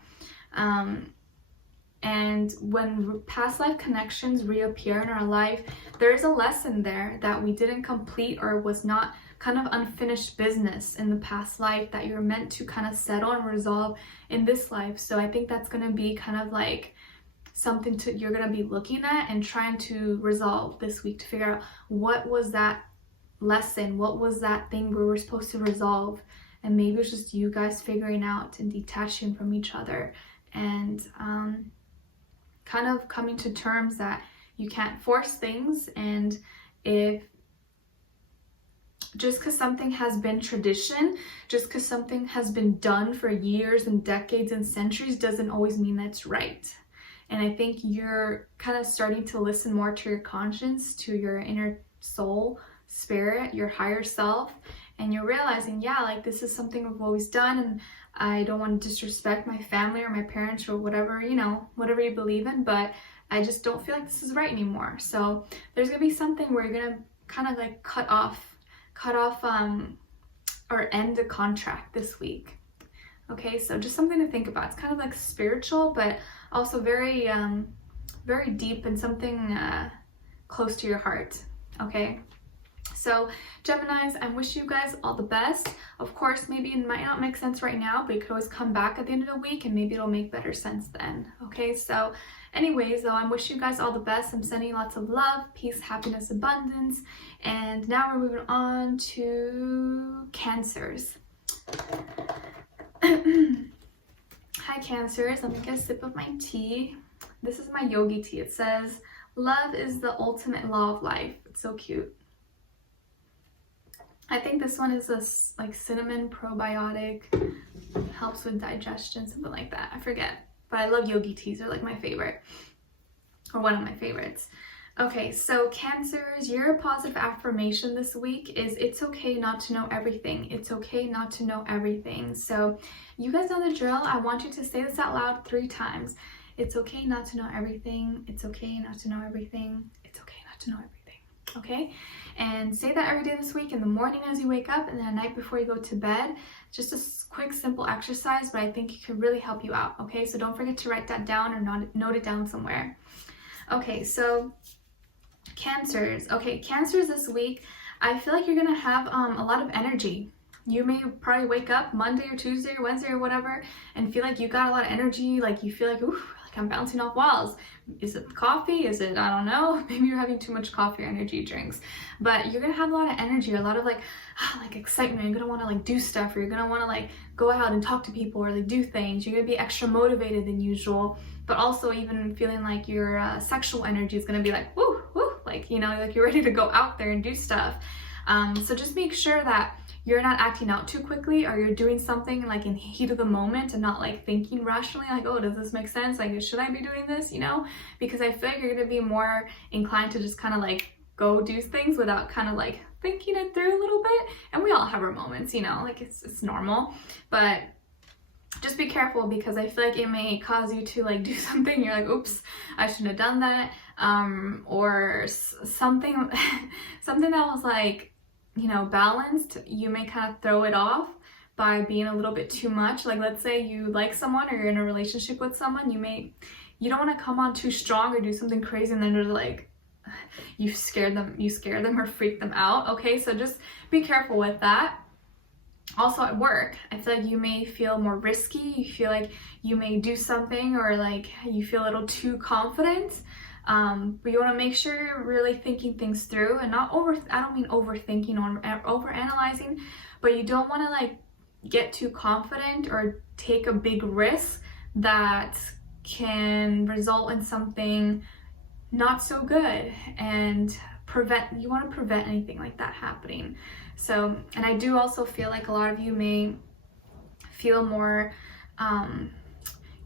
And when past life connections reappear in our life, there's a lesson there that we didn't complete, or was not kind of unfinished business in the past life that you're meant to kind of settle and resolve in this life. So I think that's going to be kind of like something you're going to be looking at and trying to resolve this week, to figure out what was that lesson, what was that thing we were supposed to resolve. And maybe it's just you guys figuring out and detaching from each other, and kind of coming to terms that you can't force things. And if just because something has been tradition, just because something has been done for years and decades and centuries, doesn't always mean that's right. And I think you're kind of starting to listen more to your conscience, to your inner soul, spirit, your higher self, and you're realizing, yeah, like this is something I've always done, and I don't want to disrespect my family or my parents or whatever, whatever you believe in, but I just don't feel like this is right anymore. So there's gonna be something where you're gonna kind of like cut off or end a contract this week. Okay, so just something to think about. It's kind of like spiritual, but also very very deep, and something close to your heart. Okay, so Geminis, I wish you guys all the best. Of course, maybe it might not make sense right now, but you could always come back at the end of the week and maybe it'll make better sense then. Okay, so anyways, though, I wish you guys all the best. I'm sending you lots of love, peace, happiness, abundance. And now we're moving on to Cancers. Hi Cancers, let me get a sip of my tea. This is my yogi tea. It says, love is the ultimate law of life. It's so cute. I think this one is a like cinnamon probiotic, helps with digestion, something like that. I forget, but I love yogi teas. They're like my favorite, or one of my favorites. Okay, so Cancers, your positive affirmation this week is it's okay not to know everything. It's okay not to know everything. So you guys know the drill. I want you to say this out loud 3 times. It's okay not to know everything. It's okay not to know everything. It's okay not to know everything. Okay? And say that every day this week, in the morning as you wake up, and then at night before you go to bed. Just a quick, simple exercise, but I think it could really help you out. Okay? So don't forget to write that down or note it down somewhere. Okay, so Cancers. Okay, Cancers this week, I feel like you're gonna have a lot of energy. You may probably wake up Monday or Tuesday or Wednesday or whatever and feel like you got a lot of energy, like you feel like, ooh, like I'm bouncing off walls. Is it coffee? Is it, I don't know, maybe you're having too much coffee or energy drinks, but you're gonna have a lot of energy, a lot of like excitement. You're gonna want to like do stuff, or you're gonna want to like go out and talk to people or like do things. You're gonna be extra motivated than usual, but also even feeling like your sexual energy is gonna be like woo woo, like, you know, like you're ready to go out there and do stuff. So just make sure that you're not acting out too quickly, or you're doing something like in heat of the moment and not like thinking rationally, like, oh, does this make sense? Like, should I be doing this? You know, because I feel like you're gonna be more inclined to just kind of like go do things without kind of like thinking it through a little bit. And we all have our moments, you know, like it's normal, but just be careful, because I feel like it may cause you to like do something. You're like, oops, I shouldn't have done that. Or something, something that was like, you know, balanced, you may kind of throw it off by being a little bit too much. Like, let's say you like someone or you're in a relationship with someone, you don't want to come on too strong or do something crazy and then they're like, you scare them or freak them out. Okay, so just be careful with that. Also at work, I feel like you may feel more risky. You feel like you may do something, or like you feel a little too confident. But you want to make sure you're really thinking things through, and I don't mean overthinking or overanalyzing, but you don't want to like get too confident or take a big risk that can result in something not so good, and you want to prevent anything like that happening. So, and I do also feel like a lot of you may feel more,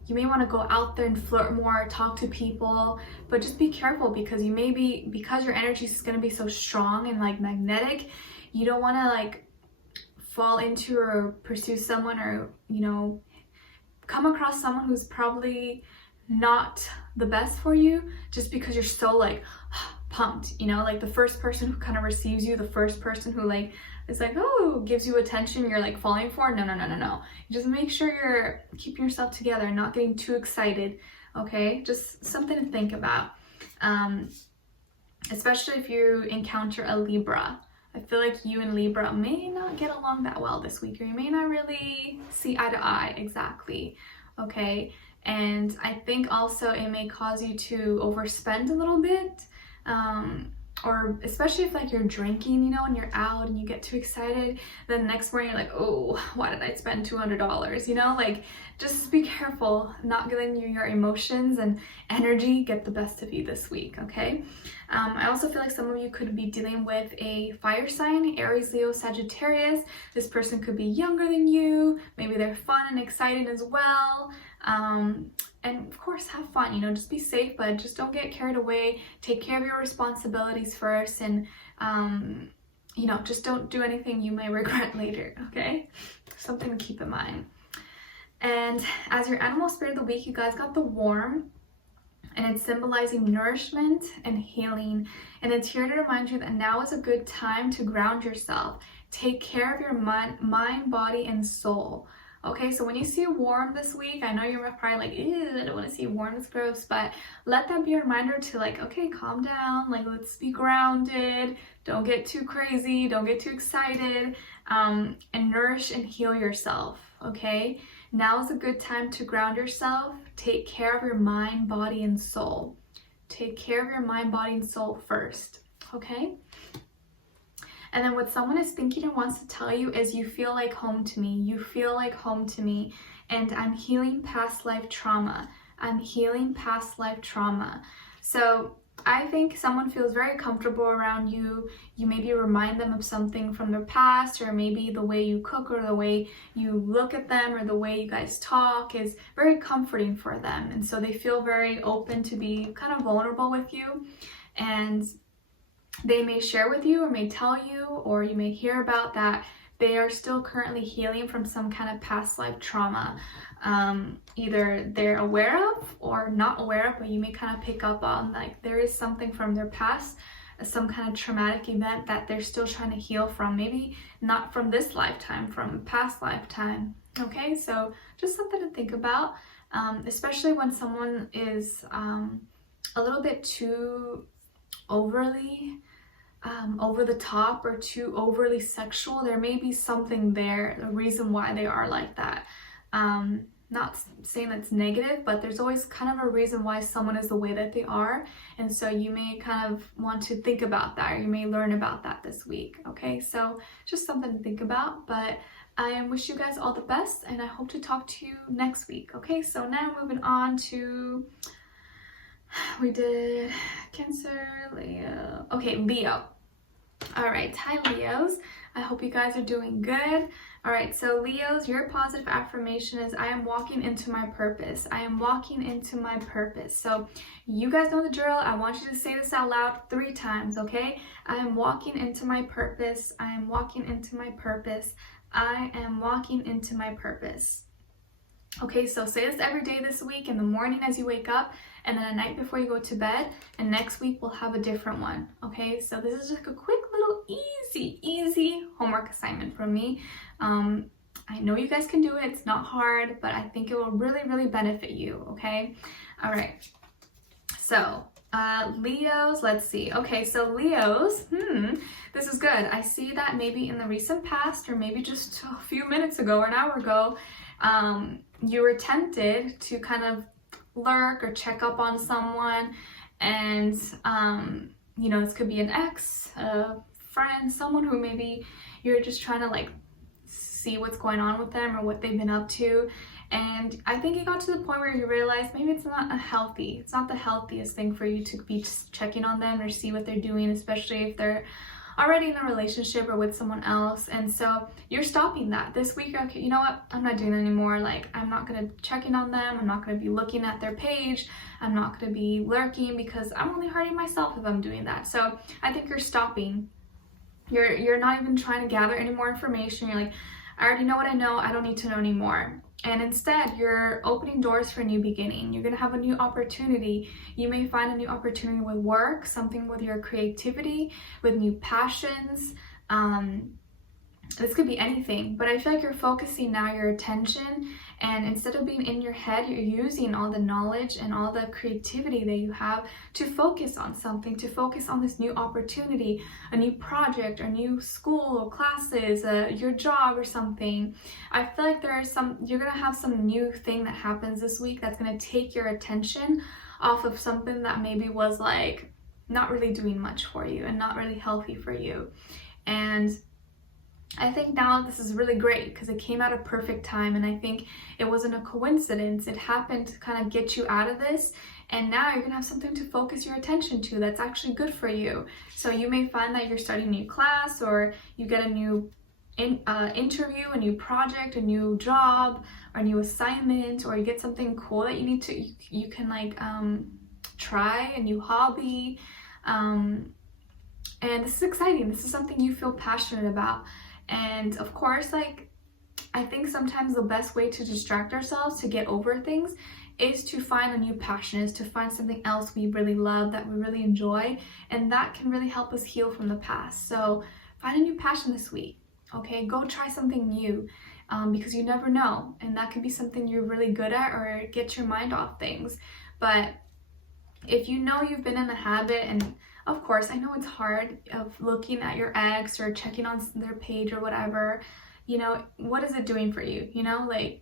you may want to go out there and flirt more, talk to people, but just be careful, because because your energy is going to be so strong and like magnetic, you don't want to like fall into or pursue someone, or, you know, come across someone who's probably not the best for you, just because you're so like pumped, you know, like the first person who kind of receives you, the first person who like is like, oh, gives you attention, you're like falling for. No. You just make sure you're keeping yourself together and not getting too excited. Okay, just something to think about, especially if you encounter a Libra. I feel like you and Libra may not get along that well this week, or you may not really see eye to eye exactly. Okay, and I think also it may cause you to overspend a little bit, or especially if like you're drinking, you know, and you're out and you get too excited, then next morning you're like, oh, why did I spend $200? You know, like just be careful not letting your emotions and energy get the best of you this week. Okay, I also feel like some of you could be dealing with a fire sign, Aries, Leo, Sagittarius. This person could be younger than you, maybe they're fun and exciting as well. And of course, have fun, you know, just be safe, but just don't get carried away. Take care of your responsibilities first, and, you know, just don't do anything you may regret later, okay? Something to keep in mind. And as your animal spirit of the week, you guys got the worm, and it's symbolizing nourishment and healing. And it's here to remind you that now is a good time to ground yourself. Take care of your mind, body, and soul. Okay, so when you see a worm this week, I know you're probably like, ew, I don't want to see a worm, it's gross, but let that be a reminder to like, okay, calm down, like let's be grounded, don't get too crazy, don't get too excited, and nourish and heal yourself, okay? Now is a good time to ground yourself. Take care of your mind, body, and soul. Take care of your mind, body, and soul first, okay? And then what someone is thinking and wants to tell you is, you feel like home to me. You feel like home to me. And I'm healing past life trauma. I'm healing past life trauma. So I think someone feels very comfortable around you. You maybe remind them of something from their past, or maybe the way you cook, or the way you look at them, or the way you guys talk is very comforting for them. And so they feel very open to be kind of vulnerable with you. and they may share with you or may tell you, or you may hear about that they are still currently healing from some kind of past life trauma. Either they're aware of or not aware of, but you may kind of pick up on like there is something from their past, some kind of traumatic event that they're still trying to heal from. Maybe not from this lifetime, from a past lifetime. Okay, so just something to think about, especially when someone is a little bit too overly over the top or too overly sexual. There may be something there, the reason why they are like that. Not saying that's negative, but there's always kind of a reason why someone is the way that they are, and so you may kind of want to think about that, or you may learn about that this week. Okay, so just something to think about. But I wish you guys all the best, and I hope to talk to you next week. Okay, so now moving on to, we did Cancer, Leo. Okay, Leo. All right, hi Leos. I hope you guys are doing good. All right, so Leos, your positive affirmation is, I am walking into my purpose. I am walking into my purpose. So you guys know the drill. I want you to say this out loud 3 times, okay? I am walking into my purpose. I am walking into my purpose. I am walking into my purpose. Okay, so say this every day this week, in the morning as you wake up, and then at night before you go to bed, and next week we'll have a different one. Okay, so this is just a quick little easy homework assignment from me. I know you guys can do it. It's not hard, but I think it will really benefit you. Okay, all right, so Leos, let's see. Okay, so Leos, this is good. I see that maybe in the recent past, or maybe just a few minutes ago or an hour ago, you were tempted to kind of lurk or check up on someone, and you know, this could be an ex, a friend, someone who maybe you're just trying to like see what's going on with them or what they've been up to. And I think it got to the point where you realize maybe it's not the healthiest thing for you to be checking on them or see what they're doing, especially if they're already in a relationship or with someone else. And so you're stopping that this week. You're okay, you know what, I'm not doing that anymore. Like, I'm not gonna check in on them. I'm not gonna be looking at their page. I'm not gonna be lurking, because I'm only hurting myself if I'm doing that. So I think you're stopping. You're not even trying to gather any more information. You're like, I already know what I know. I don't need to know anymore. And instead, you're opening doors for a new beginning. You're going to have a new opportunity. You may find a new opportunity with work, something with your creativity, with new passions. This could be anything, but I feel like you're focusing now your attention, and instead of being in your head, you're using all the knowledge and all the creativity that you have to focus on something, to focus on this new opportunity, a new project, or new school or classes, your job or something. I feel like you're gonna have some new thing that happens this week that's gonna take your attention off of something that maybe was like not really doing much for you and not really healthy for you. And I think now this is really great because it came at a perfect time, and I think it wasn't a coincidence. It happened to kind of get you out of this, and now you're gonna have something to focus your attention to that's actually good for you. So you may find that you're starting a new class, or you get a new interview, a new project, a new job, or a new assignment, or you get something cool that you can like try, a new hobby, and this is exciting. This is something you feel passionate about. And of course, like, I think sometimes the best way to distract ourselves, to get over things, is to find a new passion, is to find something else we really love, that we really enjoy, and that can really help us heal from the past. So find a new passion this week, okay? Go try something new, because you never know, and that could be something you're really good at, or get your mind off things. But if you know you've been in a habit, and of course, I know it's hard, of looking at your ex or checking on their page or whatever, you know, what is it doing for you? You know, like,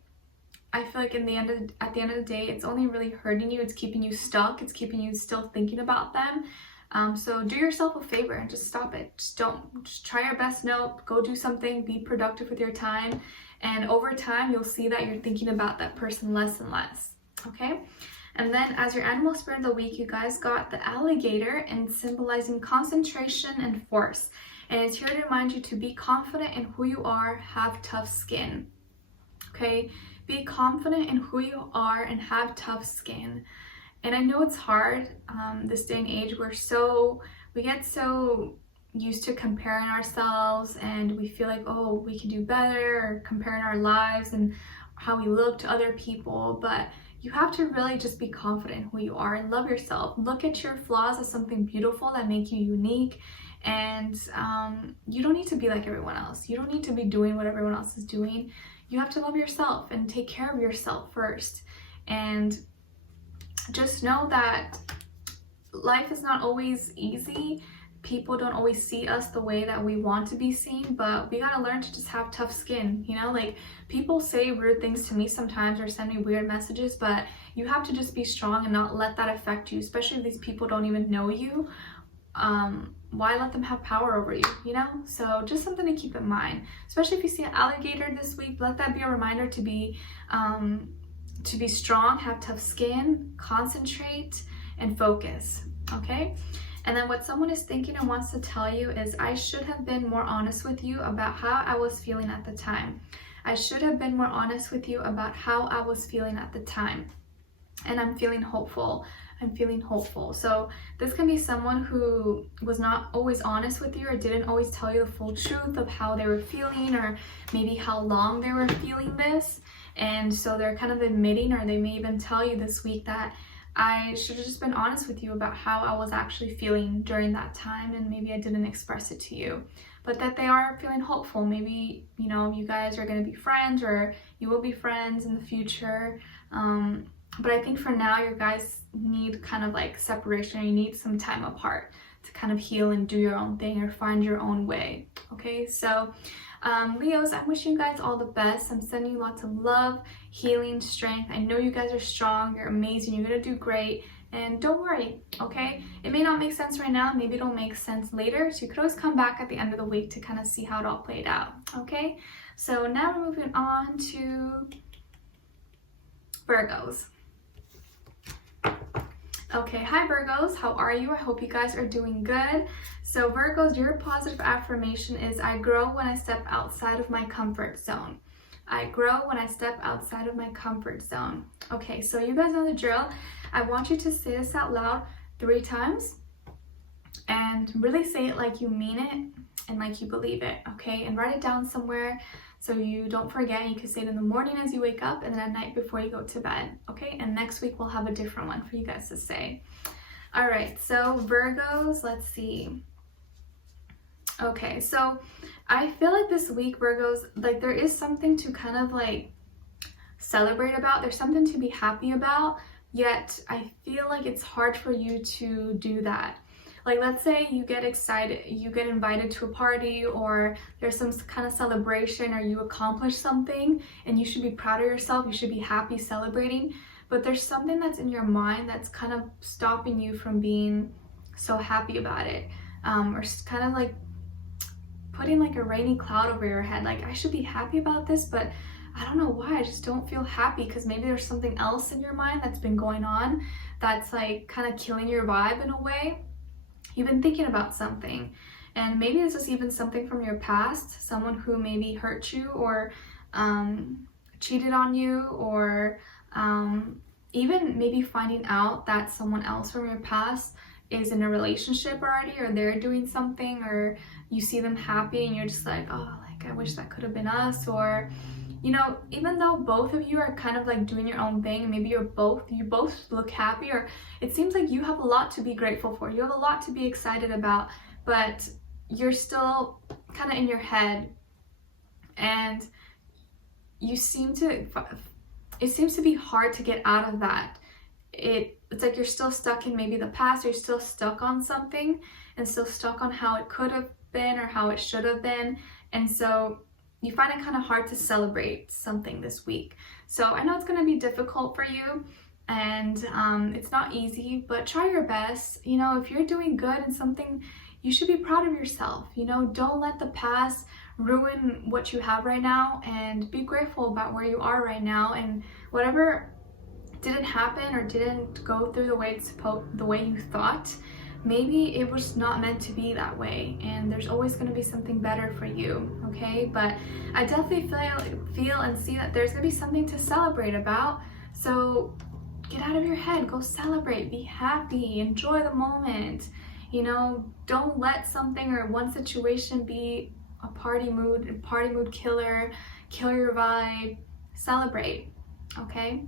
I feel like at the end of the day, it's only really hurting you. It's keeping you stuck. It's keeping you still thinking about them. So do yourself a favor and just stop it. Just try your best. No, go do something, be productive with your time. And over time, you'll see that you're thinking about that person less and less, okay? And then as your animal spirit of the week, you guys got the alligator, and symbolizing concentration and force. And it's here to remind you to be confident in who you are, have tough skin. Okay? Be confident in who you are and have tough skin. And I know it's hard this day and age. We get so used to comparing ourselves, and we feel like, oh, we can do better, or comparing our lives and how we look to other people. But you have to really just be confident in who you are and love yourself. Look at your flaws as something beautiful that make you unique. And you don't need to be like everyone else. You don't need to be doing what everyone else is doing. You have to love yourself and take care of yourself first. And just know that life is not always easy. People don't always see us the way that we want to be seen, but we gotta learn to just have tough skin, you know? Like, people say weird things to me sometimes or send me weird messages, but you have to just be strong and not let that affect you, especially if these people don't even know you. Why let them have power over you, you know? So just something to keep in mind, especially if you see an alligator this week. Let that be a reminder to be strong, have tough skin, concentrate, and focus, okay? And then what someone is thinking and wants to tell you is, I should have been more honest with you about how I was feeling at the time. I should have been more honest with you about how I was feeling at the time. And I'm feeling hopeful. I'm feeling hopeful. So this can be someone who was not always honest with you, or didn't always tell you the full truth of how they were feeling, or maybe how long they were feeling this. And so they're kind of admitting, or they may even tell you this week, that I should have just been honest with you about how I was actually feeling during that time, and maybe I didn't express it to you. But that they are feeling hopeful. Maybe, you know, you guys are going to be friends, or you will be friends in the future. But I think for now, you guys need kind of like separation. You need some time apart to kind of heal and do your own thing, or find your own way. Okay, so Leos, I'm wishing you guys all the best. I'm sending you lots of love, healing, strength. I know you guys are strong. You're amazing. You're gonna do great. And don't worry, okay? It may not make sense right now. Maybe it'll make sense later. So you could always come back at the end of the week to kind of see how it all played out, okay? So now we're moving on to Virgos. Okay, hi Virgos, how are you? I hope you guys are doing good. So Virgos, your positive affirmation is, I grow when I step outside of my comfort zone. I grow when I step outside of my comfort zone. Okay, so you guys know the drill. I want you to say this out loud 3 times, and really say it like you mean it and like you believe it, okay? And write it down somewhere so you don't forget. You can say it in the morning as you wake up, and then at night before you go to bed, okay? And next week we'll have a different one for you guys to say. All right, so Virgos, let's see. Okay, so I feel like this week, Virgos, like there is something to kind of like celebrate about. There's something to be happy about, yet I feel like it's hard for you to do that. Like, let's say you get excited, you get invited to a party, or there's some kind of celebration, or you accomplish something and you should be proud of yourself. You should be happy, celebrating. But there's something that's in your mind that's kind of stopping you from being so happy about it. Or kind of like putting like a rainy cloud over your head. Like, I should be happy about this, but I don't know why. I just don't feel happy, because maybe there's something else in your mind that's been going on that's like kind of killing your vibe in a way. You've been thinking about something, and maybe this is even something from your past, someone who maybe hurt you, or cheated on you, or even maybe finding out that someone else from your past is in a relationship already, or they're doing something, or you see them happy and you're just like, oh, like I wish that could have been us. Or, you know, even though both of you are kind of like doing your own thing, maybe you both look happy, or it seems like you have a lot to be grateful for, you have a lot to be excited about, but you're still kind of in your head, and it seems to be hard to get out of that. It's like you're still stuck in maybe the past, or you're still stuck on something, and still stuck on how it could have been or how it should have been. And so you find it kind of hard to celebrate something this week. So I know it's going to be difficult for you, and it's not easy, but try your best. You know, if you're doing good in something, you should be proud of yourself. You know, don't let the past ruin what you have right now, and be grateful about where you are right now. And whatever didn't happen or didn't go through the way you thought, maybe it was not meant to be that way, and there's always going to be something better for you, okay? But I definitely feel and see that there's going to be something to celebrate about. So get out of your head, go celebrate, be happy, enjoy the moment. You know, don't let something or one situation be a party mood killer, kill your vibe. Celebrate, okay?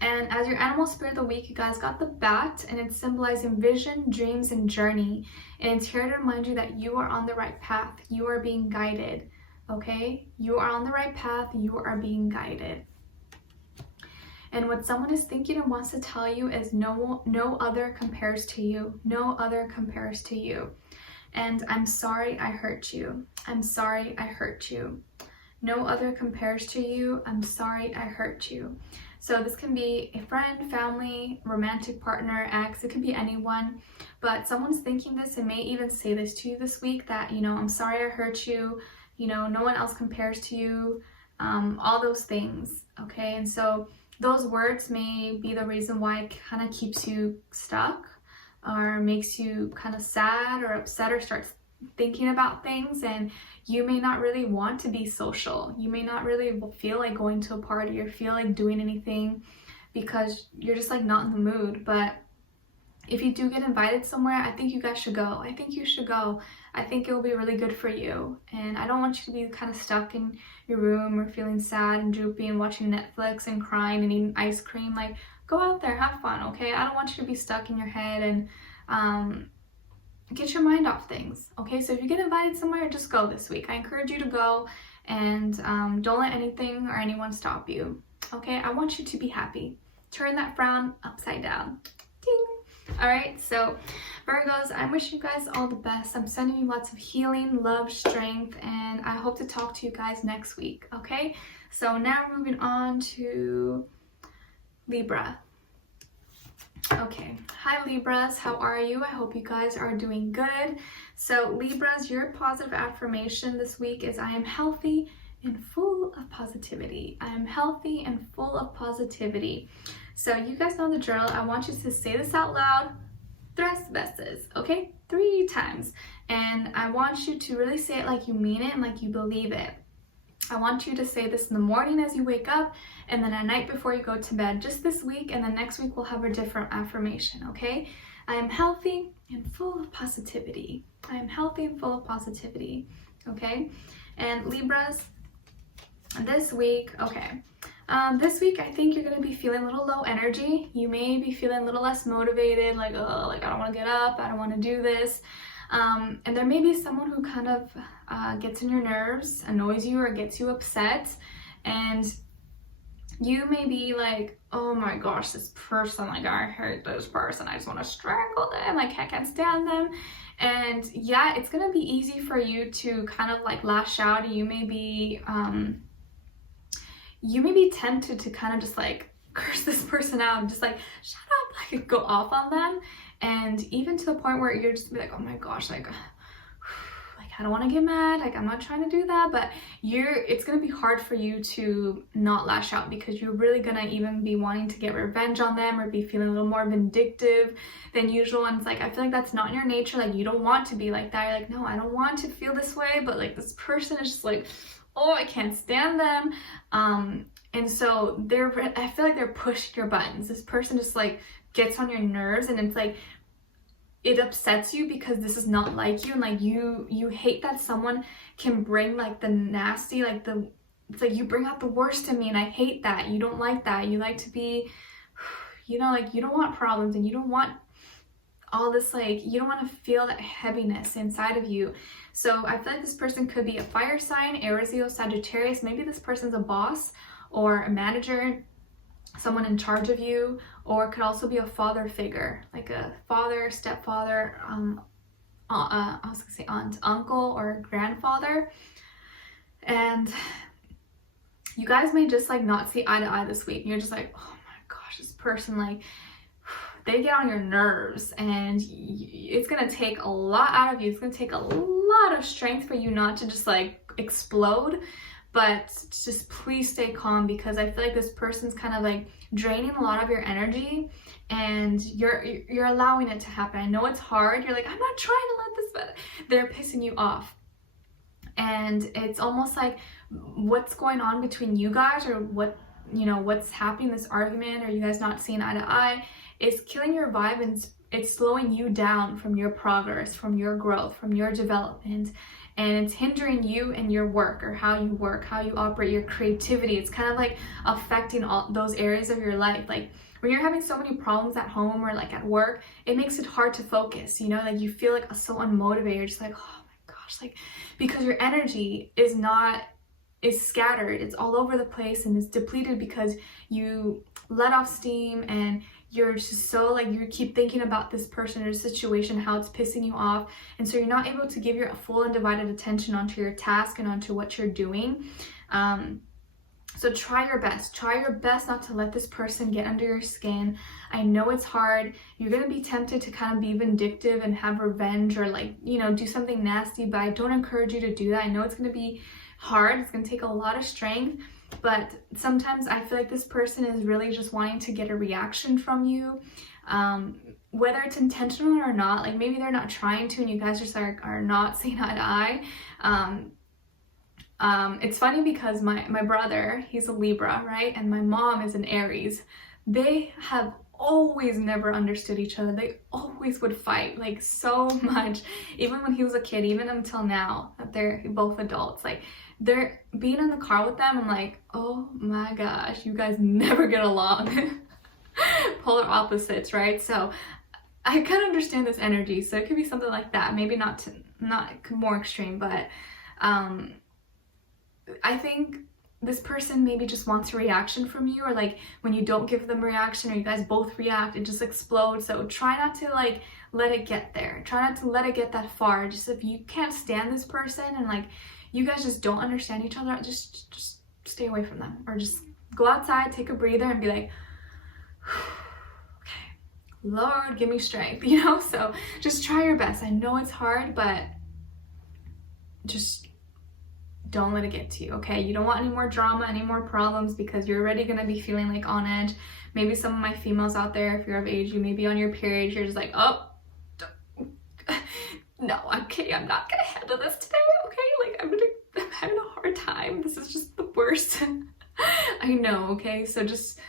And as your animal spirit of the week, you guys got the bat, and it's symbolizing vision, dreams, and journey. And it's here to remind you that you are on the right path. You are being guided, okay? You are on the right path. You are being guided. And what someone is thinking and wants to tell you is no other compares to you. No other compares to you. And I'm sorry I hurt you. I'm sorry I hurt you. No other compares to you. I'm sorry I hurt you. So this can be a friend, family, romantic partner, ex. It could be anyone. But someone's thinking this and may even say this to you this week, that, you know, I'm sorry I hurt you. You know, no one else compares to you. All those things, okay? And so those words may be the reason why it kind of keeps you stuck, or makes you kind of sad or upset, or starts thinking about things, and you may not really want to be social. You may not really feel like going to a party or feel like doing anything because you're just like not in the mood. But if you do get invited somewhere, I think you guys should go. I think you should go. I think it will be really good for you. And I don't want you to be kind of stuck in your room or feeling sad and droopy and watching Netflix and crying and eating ice cream. Like, go out there, have fun, okay? I don't want you to be stuck in your head and get your mind off things, okay? So if you get invited somewhere, just go this week. I encourage you to go, and don't let anything or anyone stop you, okay? I want you to be happy. Turn that frown upside down. Ding! All right, so Virgos, I wish you guys all the best. I'm sending you lots of healing, love, strength, and I hope to talk to you guys next week, okay? So now we're moving on to Libra. Okay, hi Libras, how are you? I hope you guys are doing good. So Libras, your positive affirmation this week is I am healthy and full of positivity. I am healthy and full of positivity. So you guys know the drill. I want you to say this out loud 3 veces, okay? 3 times. And I want you to really say it like you mean it and like you believe it. I want you to say this in the morning as you wake up, and then at night before you go to bed, just this week, and then next week we'll have a different affirmation, okay? I am healthy and full of positivity. I am healthy and full of positivity, okay? And Libras, this week, okay. This week I think you're going to be feeling a little low energy. You may be feeling a little less motivated, like, oh, like I don't want to get up, I don't want to do this. And there may be someone who kind of gets in your nerves, annoys you, or gets you upset, and you may be like, oh my gosh, this person, like I hate this person, I just want to strangle them, like I can't stand them. And yeah, it's gonna be easy for you to kind of like lash out. You may be tempted to kind of just like curse this person out and just like shut up, like go off on them. And even to the point where you're just be like, oh my gosh, like I don't want to get mad, like I'm not trying to do that, but it's going to be hard for you to not lash out, because you're really going to even be wanting to get revenge on them or be feeling a little more vindictive than usual. And it's like, I feel like that's not in your nature. Like you don't want to be like that. You're like, no, I don't want to feel this way, but like this person is just like, oh, I can't stand them. And so I feel like they're pushing your buttons. This person just like gets on your nerves, and it's like it upsets you because this is not like you, and like you hate that someone can bring like the nasty, like it's like you bring out the worst in me, and I hate that. You don't like that. You like to be, you know, like you don't want problems, and you don't want all this, like you don't want to feel that heaviness inside of you. So I feel like this person could be a fire sign, Aries, Sagittarius. Maybe this person's a boss or a manager, someone in charge of you, or it could also be a father figure, like a father, stepfather, I was gonna say aunt, uncle, or grandfather. And you guys may just like not see eye to eye this week. You're just like, oh my gosh, this person, like they get on your nerves, and it's gonna take a lot out of you. It's gonna take a lot of strength for you not to just like explode. But just please stay calm, because I feel like this person's kind of like draining a lot of your energy, and you're allowing it to happen. I know it's hard. You're like, I'm not trying to let this, but they're pissing you off. And it's almost like what's going on between you guys, or what you know, what's happening, this argument, or you guys not seeing eye to eye, is killing your vibe, and it's slowing you down from your progress, from your growth, from your development. And it's hindering you and your work, or how you work, how you operate, your creativity. It's kind of like affecting all those areas of your life. Like when you're having so many problems at home or like at work, it makes it hard to focus, you know, like you feel like so unmotivated. You're just like, oh my gosh, like, because your energy is scattered. It's all over the place and it's depleted because you let off steam, and you're just so like, you keep thinking about this person or situation, how it's pissing you off. And so you're not able to give your full undivided attention onto your task and onto what you're doing. So try your best not to let this person get under your skin. I know it's hard. You're going to be tempted to kind of be vindictive and have revenge, or like, you know, do something nasty, but I don't encourage you to do that. I know it's going to be hard. It's going to take a lot of strength. But sometimes I feel like this person is really just wanting to get a reaction from you, whether it's intentional or not. Like maybe they're not trying to, and you guys just are not seeing eye to eye. It's funny because my brother, he's a Libra, right? And my mom is an Aries. They have always never understood each other. They always would fight like so much, even when he was a kid, even until now that they're both adults. Like they're being in the car with them, I'm like, oh my gosh, you guys never get along. Polar opposites, right? So I kind of understand this energy. So it could be something like that. Maybe not more extreme, but I think this person maybe just wants a reaction from you, or like when you don't give them a reaction, or you guys both react, it just explodes. So try not to like let it get there. Try not to let it get that far. Just if you can't stand this person and like you guys just don't understand each other, just stay away from them, or just go outside, take a breather, and be like, okay, Lord, give me strength, you know? So just try your best. I know it's hard, but just don't let it get to you, okay? You don't want any more drama, any more problems, because you're already gonna be feeling like on edge. Maybe some of my females out there, if you're of age, you may be on your period, you're just like, oh, no, okay, I'm not gonna handle this today, okay? Like I'm having a hard time. This is just the worst. I know, okay? So just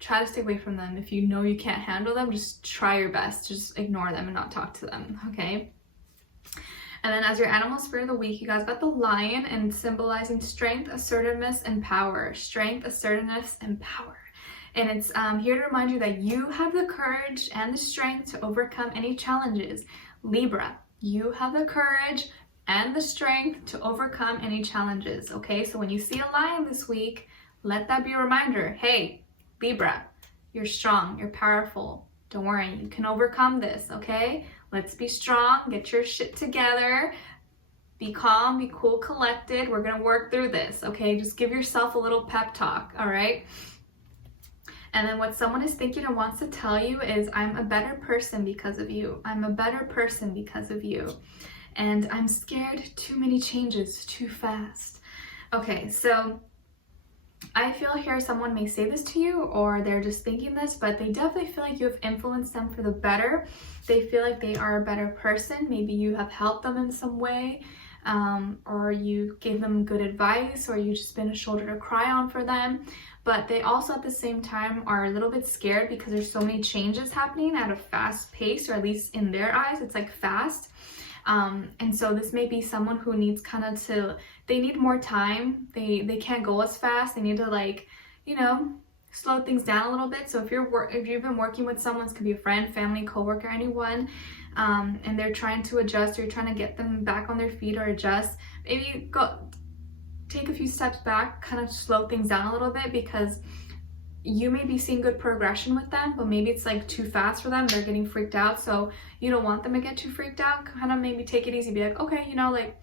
try to stay away from them. If you know you can't handle them, just try your best. Just ignore them and not talk to them, okay? And then as your animal spirit of the week, you guys got the lion, and symbolizing strength, assertiveness, and power. Strength, assertiveness, and power. And it's here to remind you that you have the courage and the strength to overcome any challenges. Libra, you have the courage and the strength to overcome any challenges, okay? So when you see a lion this week, let that be a reminder. Hey, Libra, you're strong, you're powerful. Don't worry, you can overcome this, okay? Let's be strong, get your shit together, be calm, be cool, collected. We're gonna work through this, okay? Just give yourself a little pep talk, all right? And then what someone is thinking and wants to tell you is, I'm a better person because of you. I'm a better person because of you. And I'm scared too many changes too fast. Okay, so I feel here someone may say this to you, or they're just thinking this, but they definitely feel like you have influenced them for the better. They feel like they are a better person. Maybe you have helped them in some way, or you gave them good advice, or you just been a shoulder to cry on for them. But they also at the same time are a little bit scared because there's so many changes happening at a fast pace, or at least in their eyes, it's like fast. And so this may be someone who needs kind of they need more time. They can't go as fast. They need to, like, you know, slow things down a little bit. So if you've been working with someone, this could be a friend, family, coworker, anyone, and they're trying to adjust, or you're trying to get them back on their feet or adjust, maybe take a few steps back, kind of slow things down a little bit, because you may be seeing good progression with them, but maybe it's like too fast for them. They're getting freaked out. So you don't want them to get too freaked out. Kind of maybe take it easy. Be like, okay, you know, like,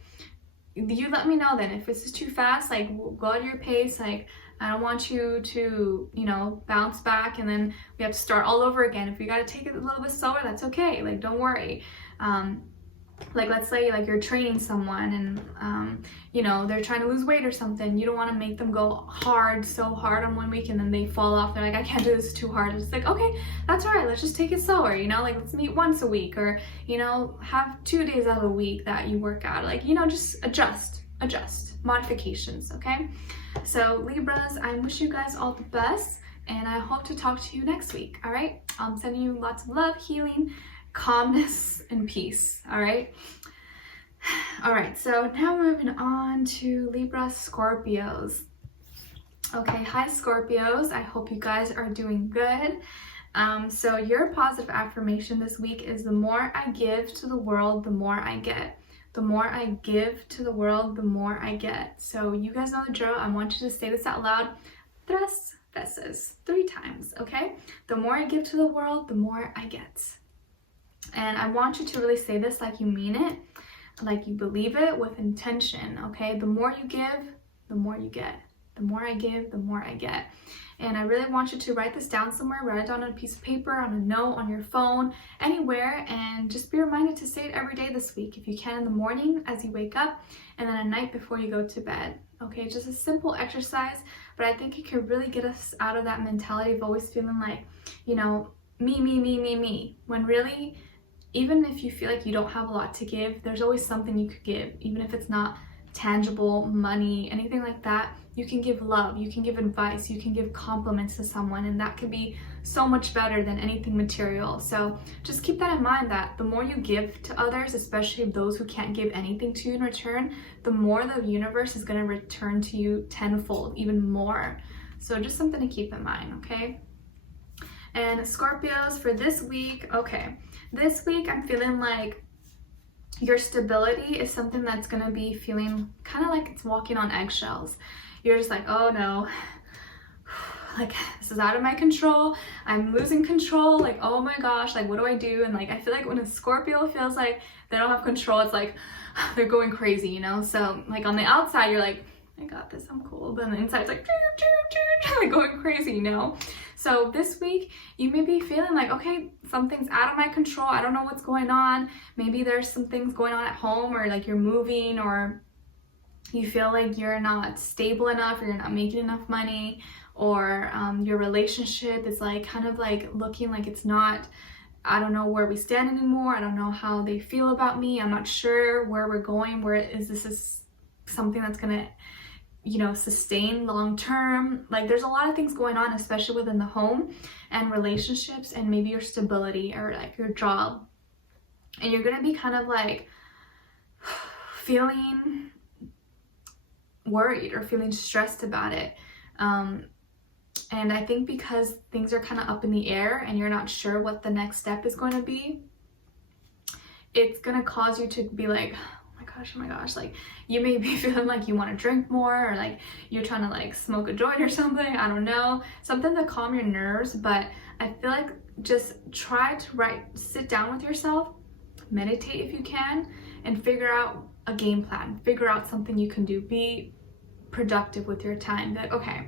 you let me know then. If this is too fast, like, go at your pace. Like, I don't want you to, you know, bounce back and then we have to start all over again. If you got to take it a little bit slower, that's okay. Like, don't worry. Like, let's say like you're training someone and you know, they're trying to lose weight or something. You don't want to make them go so hard on one week and then they fall off. They're like, I can't do this, too hard. It's like, okay, that's all right. Let's just take it slower. You know, like, let's meet once a week, or, you know, have 2 days out of the week that you work out. Like, you know, just adjust. adjust, modifications, okay? So Libras, I wish you guys all the best, and I hope to talk to you next week, all right? I'm sending you lots of love, healing, calmness, and peace, all right? All right, so now moving on to Libra Scorpios. Okay, hi Scorpios, I hope you guys are doing good. So your positive affirmation this week is the more I give to the world, the more I get. The more I give to the world, the more I get. So you guys know the drill. I want you to say this out loud 3 veces, 3 times, okay? The more I give to the world, the more I get. And I want you to really say this like you mean it, like you believe it with intention, okay? The more you give, the more you get. The more I give, the more I get. And I really want you to write this down somewhere, write it down on a piece of paper, on a note, on your phone, anywhere, and just be reminded to say it every day this week. If you can in the morning as you wake up, and then at night before you go to bed. Okay, just a simple exercise, but I think it can really get us out of that mentality of always feeling like, you know, me. When really, even if you feel like you don't have a lot to give, there's always something you could give, even if it's not tangible, money, anything like that. You can give love, you can give advice, you can give compliments to someone, and that can be so much better than anything material. So just keep that in mind, that the more you give to others, especially those who can't give anything to you in return, the more the universe is going to return to you tenfold, even more. So just something to keep in mind, okay? And Scorpios, for this week, okay, this week I'm feeling like your stability is something that's going to be feeling kind of like it's walking on eggshells. You're just like, oh no, like this is out of my control. I'm losing control. Like, oh my gosh, like what do I do? And like, I feel like when a Scorpio feels like they don't have control, it's like they're going crazy, you know? So like on the outside, you're like, I got this, I'm cool. But on the inside, it's like, like going crazy, you know? So this week, you may be feeling like, okay, something's out of my control. I don't know what's going on. Maybe there's some things going on at home, or like you're moving, or you feel like you're not stable enough, or you're not making enough money, or your relationship is like kind of like looking like it's not, I don't know where we stand anymore. I don't know how they feel about me. I'm not sure where we're going. Where is this is something that's gonna, you know, sustain long term. Like there's a lot of things going on, especially within the home and relationships, and maybe your stability or like your job. And you're gonna be kind of like feeling worried or feeling stressed about it. And I think because things are kind of up in the air and you're not sure what the next step is going to be, it's going to cause you to be like, oh my gosh, like you may be feeling like you want to drink more, or like you're trying to like smoke a joint or something. I don't know, something to calm your nerves. But I feel like just try to sit down with yourself, meditate if you can, and figure out a game plan, figure out something you can do, be productive with your time. That okay,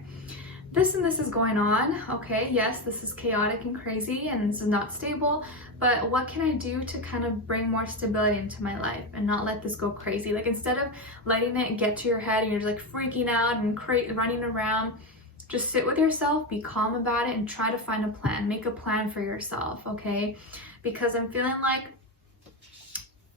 this and this is going on, okay, yes, this is chaotic and crazy and this is not stable, but what can I do to kind of bring more stability into my life and not let this go crazy? Like instead of letting it get to your head and you're just like freaking out and running around, just sit with yourself, be calm about it, and try to find a plan, make a plan for yourself, okay? Because I'm feeling like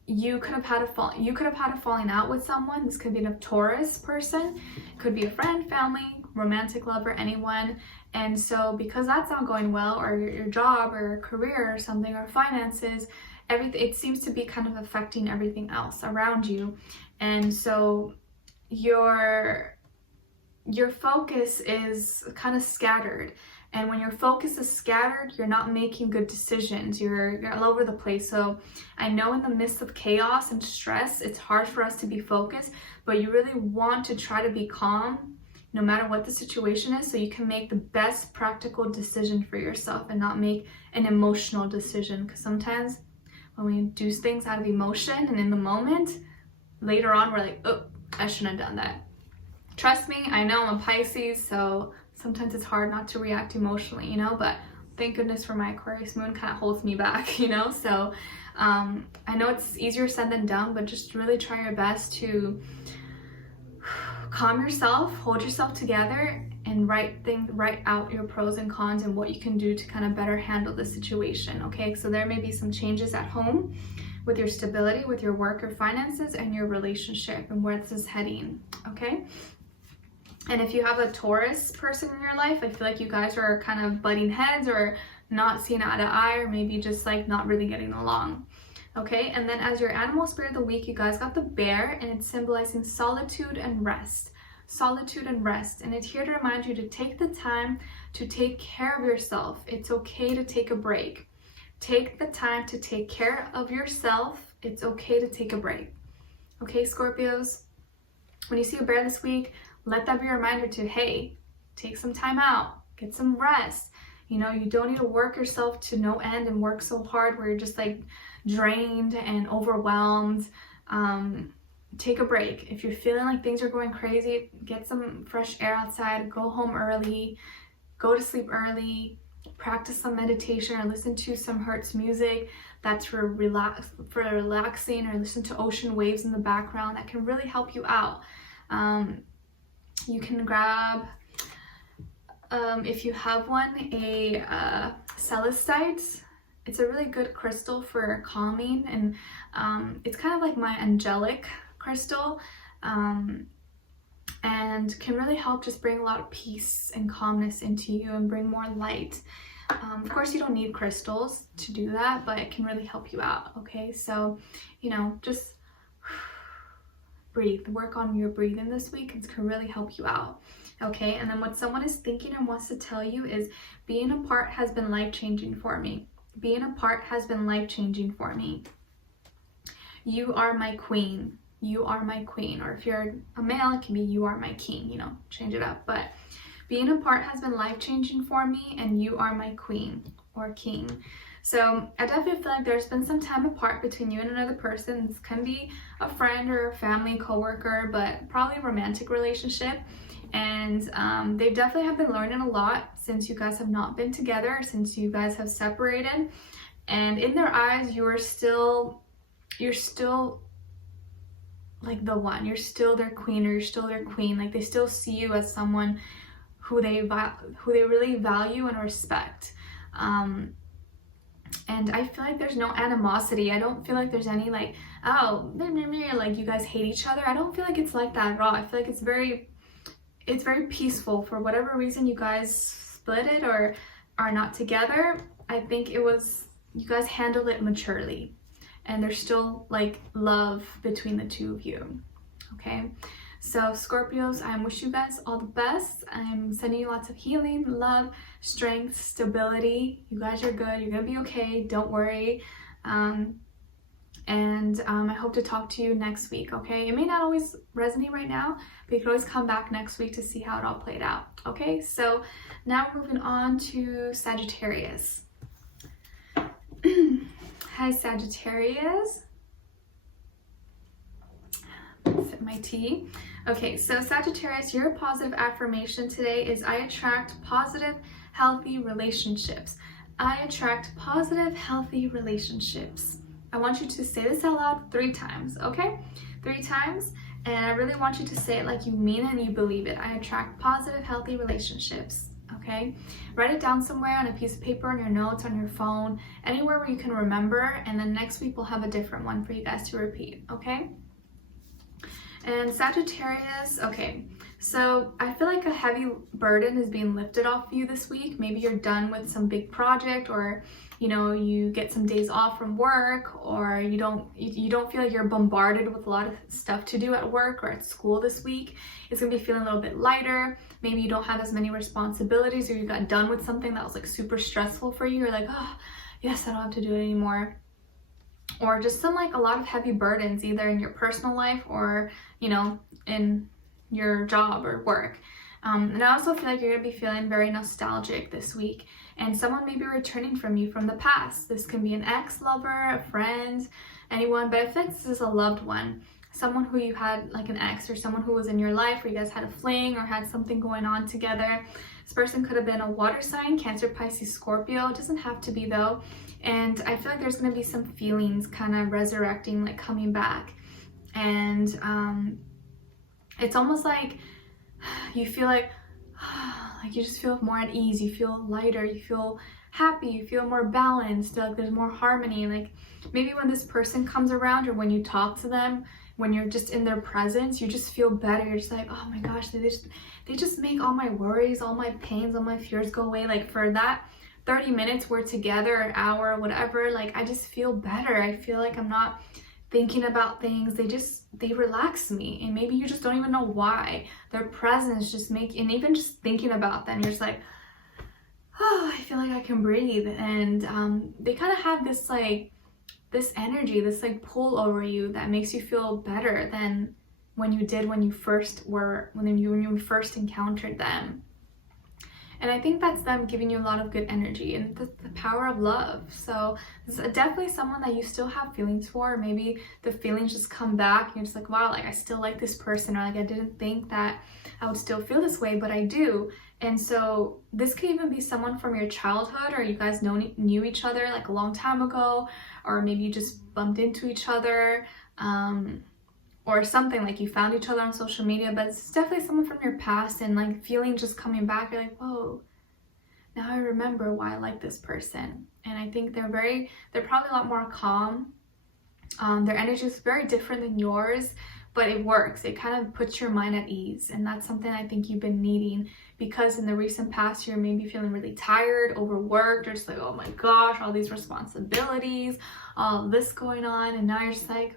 you could have had a falling out with someone. This could be a Taurus person, could be a friend, family, romantic lover, anyone. And so because that's not going well, or your job or your career or something, or finances, everything, it seems to be kind of affecting everything else around you. And so your focus is kind of scattered. And when your focus is scattered, you're not making good decisions. You're all over the place. So I know in the midst of chaos and stress, it's hard for us to be focused, but you really want to try to be calm no matter what the situation is, so you can make the best practical decision for yourself and not make an emotional decision. Because sometimes when we do things out of emotion and in the moment, later on we're like, oh, I shouldn't have done that. Trust me, I know I'm a Pisces, so sometimes it's hard not to react emotionally, you know, but thank goodness for my Aquarius moon kind of holds me back, you know. So I know it's easier said than done, but just really try your best to calm yourself, hold yourself together, and write out your pros and cons and what you can do to kind of better handle the situation, okay? So there may be some changes at home with your stability, with your work or finances, and your relationship and where this is heading, okay? And if you have a Taurus person in your life, I feel like you guys are kind of butting heads or not seeing eye to eye, or maybe just like not really getting along. Okay, and then as your animal spirit of the week, you guys got the bear, and it's symbolizing solitude and rest. Solitude and rest. And it's here to remind you to take the time to take care of yourself. It's okay to take a break. Take the time to take care of yourself. It's okay to take a break. Okay, Scorpios, when you see a bear this week, let that be a reminder to, hey, take some time out, get some rest. You know, you don't need to work yourself to no end and work so hard where you're just like drained and overwhelmed. Take a break. If you're feeling like things are going crazy, get some fresh air outside, go home early, go to sleep early, practice some meditation or listen to some Hertz music that's for relaxing, or listen to ocean waves in the background. That can really help you out. You can grab, if you have one, a celestite. It's a really good crystal for calming, and it's kind of like my angelic crystal, and can really help just bring a lot of peace and calmness into you and bring more light. Of course, you don't need crystals to do that, but it can really help you out, okay? So, you know, just breathe. Work on your breathing this week. It can really help you out, okay? And then what someone is thinking and wants to tell you is, being apart has been life-changing for me. Being apart has been life-changing for me. You are my queen. You are my queen. Or if you're a male, it can be you are my king, you know, change it up. But being apart has been life-changing for me, and you are my queen or king. So I definitely feel like there's been some time apart between you and another person. This can be a friend or a family, coworker, but probably a romantic relationship. And they definitely have been learning a lot since you guys have not been together, since you guys have separated. And in their eyes, you're still like the one. You're still their queen, or you're still their queen. Like, they still see you as someone who they really value and respect. And I feel like there's no animosity. I don't feel like there's any like, oh, like you guys hate each other. I don't feel like it's like that at all. I feel like it's very peaceful. For whatever reason you guys split it or are not together, I think it was, you guys handled it maturely, and there's still like love between the two of you, okay? So Scorpios, I wish you guys all the best. I'm sending you lots of healing, love, strength, stability. You guys are good. You're gonna be okay. Don't worry. I hope to talk to you next week, okay? It may not always resonate right now, but you can always come back next week to see how it all played out, okay? So now moving on to Sagittarius. Hi, Sagittarius. Sip my tea. Okay, so Sagittarius, your positive affirmation today is, I attract positive, healthy relationships. I attract positive, healthy relationships. I want you to say this out loud 3 times, okay? 3 times, and I really want you to say it like you mean it and you believe it. I attract positive, healthy relationships, okay? Write it down somewhere on a piece of paper, on your notes, on your phone, anywhere where you can remember, and then next week we'll have a different one for you guys to repeat, okay? And Sagittarius, okay, so I feel like a heavy burden is being lifted off you this week. Maybe you're done with some big project, or you know, you get some days off from work, or you don't feel like you're bombarded with a lot of stuff to do at work or at school this week. It's gonna be feeling a little bit lighter. Maybe you don't have as many responsibilities, or you got done with something that was like super stressful for you. You're like, oh yes, I don't have to do it anymore. Or just some like a lot of heavy burdens, either in your personal life or, you know, in your job or work. And I also feel like you're gonna be feeling very nostalgic this week, and someone may be returning from you from the past. This can be an ex-lover, a friend, anyone, but I feel like this is a loved one. Someone who you had like an ex, or someone who was in your life where you guys had a fling or had something going on together. This person could have been a water sign, Cancer, Pisces, Scorpio. It doesn't have to be though. And I feel like there's going to be some feelings kind of resurrecting, like coming back. And it's almost like you feel like you just feel more at ease. You feel lighter. You feel happy, you feel more balanced, like there's more harmony. Like maybe when this person comes around or when you talk to them, when you're just in their presence, you just feel better. You're just like, oh my gosh, they just make all my worries, all my pains, all my fears go away. Like for that 30 minutes we're together, an hour, whatever, like I just feel better. I feel like I'm not thinking about things. They relax me, and maybe you just don't even know why. Their presence just and even just thinking about them, you're just like, oh, I feel like I can breathe. And they kind of have this like this energy, this like pull over you that makes you feel better than when you first encountered them. And I think that's them giving you a lot of good energy and the power of love. So this is definitely someone that you still have feelings for. Maybe the feelings just come back and you're just like, wow, like I still like this person, or like I didn't think that I would still feel this way, but I do. And so this could even be someone from your childhood, or you guys knew each other like a long time ago, or maybe you just bumped into each other, or something, like you found each other on social media. But it's definitely someone from your past, and like feeling just coming back, you're like, whoa, now I remember why I like this person. And I think they're probably a lot more calm. Their energy is very different than yours, but it works. It kind of puts your mind at ease, and that's something I think you've been needing, because in the recent past you're maybe feeling really tired, overworked, or just like, oh my gosh, all these responsibilities, all this going on, and now you're just like,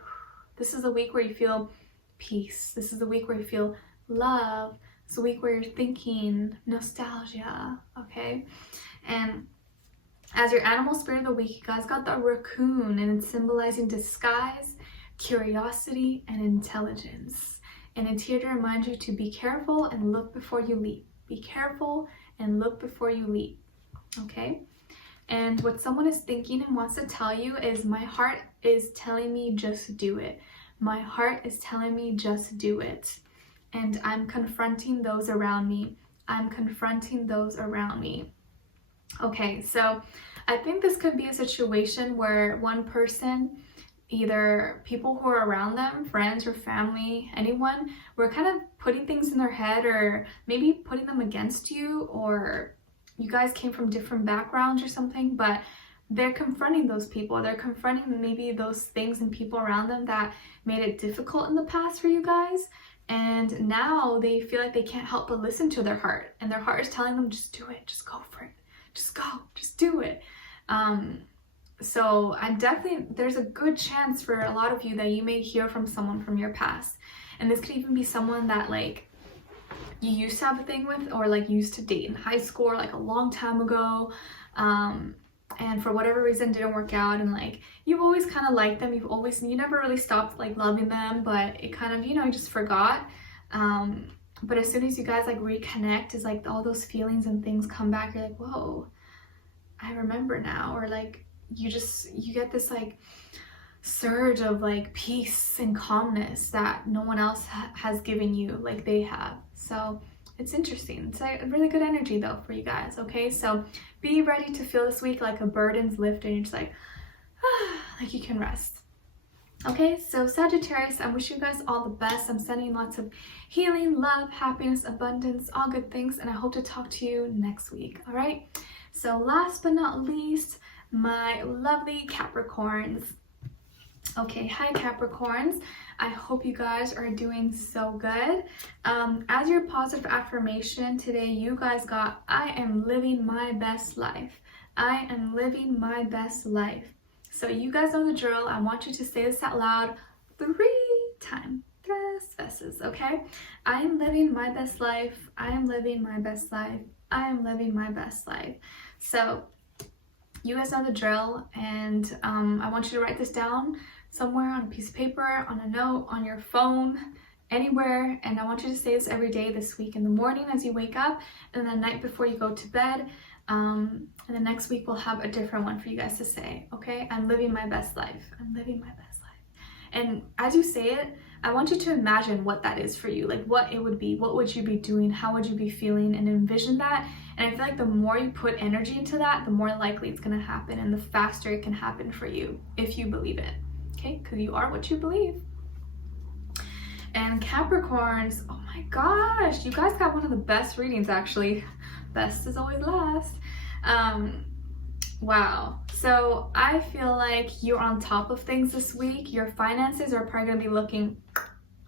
this is a week where you feel peace. This is the week where you feel love. It's a week where you're thinking nostalgia, okay? And as your animal spirit of the week, you guys got the raccoon, and it's symbolizing disguise, curiosity, and intelligence. And it's here to remind you to be careful and look before you leap. Be careful and look before you leap, okay? And what someone is thinking and wants to tell you is, my heart is telling me just do it. My heart is telling me just do it. And I'm confronting those around me. I'm confronting those around me. Okay, so I think this could be a situation where one person, either people who are around them, friends or family, anyone, were kind of putting things in their head, or maybe putting them against you, or you guys came from different backgrounds or something, but they're confronting those people. They're confronting maybe those things and people around them that made it difficult in the past for you guys. And now they feel like they can't help but listen to their heart. And their heart is telling them, just do it. Just go for it. Just go. Just do it. So there's a good chance for a lot of you that you may hear from someone from your past. And this could even be someone that like you used to have a thing with, or like used to date in high school, or like a long time ago, and for whatever reason didn't work out, and like you've always kind of liked them, you never really stopped like loving them, but it kind of, you just forgot. But as soon as you guys like reconnect, is like all those feelings and things come back. You're like, whoa, I remember now. Or like you get this like surge of like peace and calmness that no one else has given you like they have. So it's interesting. It's a really good energy though for you guys, okay? So be ready to feel this week like a burden's lifted, and you're just like, like you can rest. Okay, so Sagittarius, I wish you guys all the best. I'm sending lots of healing, love, happiness, abundance, all good things, and I hope to talk to you next week, all right? So last but not least, my lovely Capricorns. Okay, hi Capricorns. I hope you guys are doing so good. As your positive affirmation today, you guys got, I am living my best life. I am living my best life. So you guys know the drill. I want you to say this out loud 3 times. 3 veces, okay? I am living my best life. I am living my best life. I am living my best life. So you guys know the drill, and I want you to write this down somewhere on a piece of paper, on a note, on your phone, anywhere. And I want you to say this every day this week, in the morning as you wake up, and the night before you go to bed. And the next week we'll have a different one for you guys to say, okay? I'm living my best life. I'm living my best life. And as you say it, I want you to imagine what that is for you, like what it would be. What would you be doing? How would you be feeling? And envision that. And I feel like the more you put energy into that, the more likely it's going to happen, and the faster it can happen for you if you believe it, okay? Because you are what you believe. And Capricorns, oh my gosh, you guys got one of the best readings actually. Best is always last. Wow. So I feel like you're on top of things this week. Your finances are probably going to be looking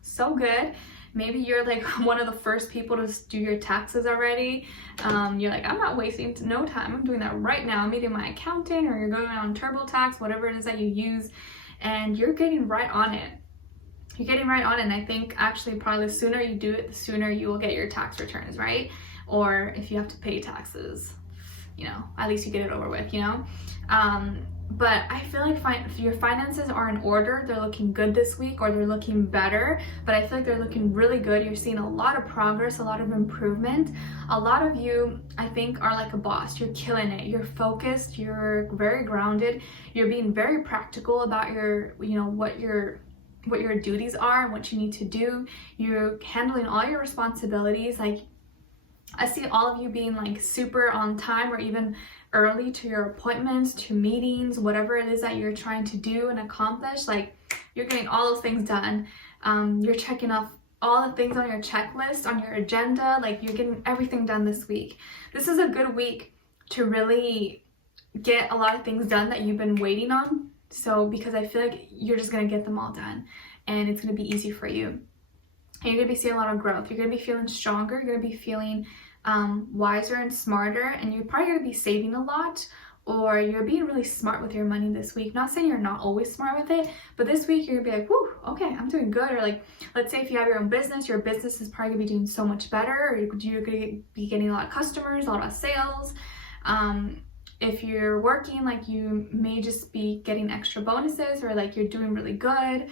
so good. Maybe you're like one of the first people to do your taxes already. You're like, I'm not wasting no time. I'm doing that right now. I'm meeting my accountant, or you're going on TurboTax, whatever it is that you use, and you're getting right on it. You're getting right on it. And I think actually probably the sooner you do it, the sooner you will get your tax returns, right? Or if you have to pay taxes, you know, at least you get it over with, you know? But I feel like your finances are in order. They're looking good this week, or they're looking better, but I feel like they're looking really good. You're seeing a lot of progress, a lot of improvement. A lot of you, I think, are like a boss. You're killing it. You're focused. You're very grounded. You're being very practical about your, you know, what your duties are and what you need to do. You're handling all your responsibilities. Like, I see all of you being like super on time, or even early to your appointments, to meetings, whatever it is that you're trying to do and accomplish. Like, you're getting all those things done. You're checking off all the things on your checklist, on your agenda. Like, you're getting everything done this week. This is a good week to really get a lot of things done that you've been waiting on. So, because I feel like you're just going to get them all done, and it's going to be easy for you. And you're going to be seeing a lot of growth. You're going to be feeling stronger. You're going to be feeling wiser and smarter, and you're probably going to be saving a lot, or you're being really smart with your money this week. Not saying you're not always smart with it, but this week you're going to be like, whoo, okay, I'm doing good. Or like, let's say if you have your own business, your business is probably going to be doing so much better, or you're going to be getting a lot of customers, a lot of sales. If you're working, like, you may just be getting extra bonuses, or like you're doing really good.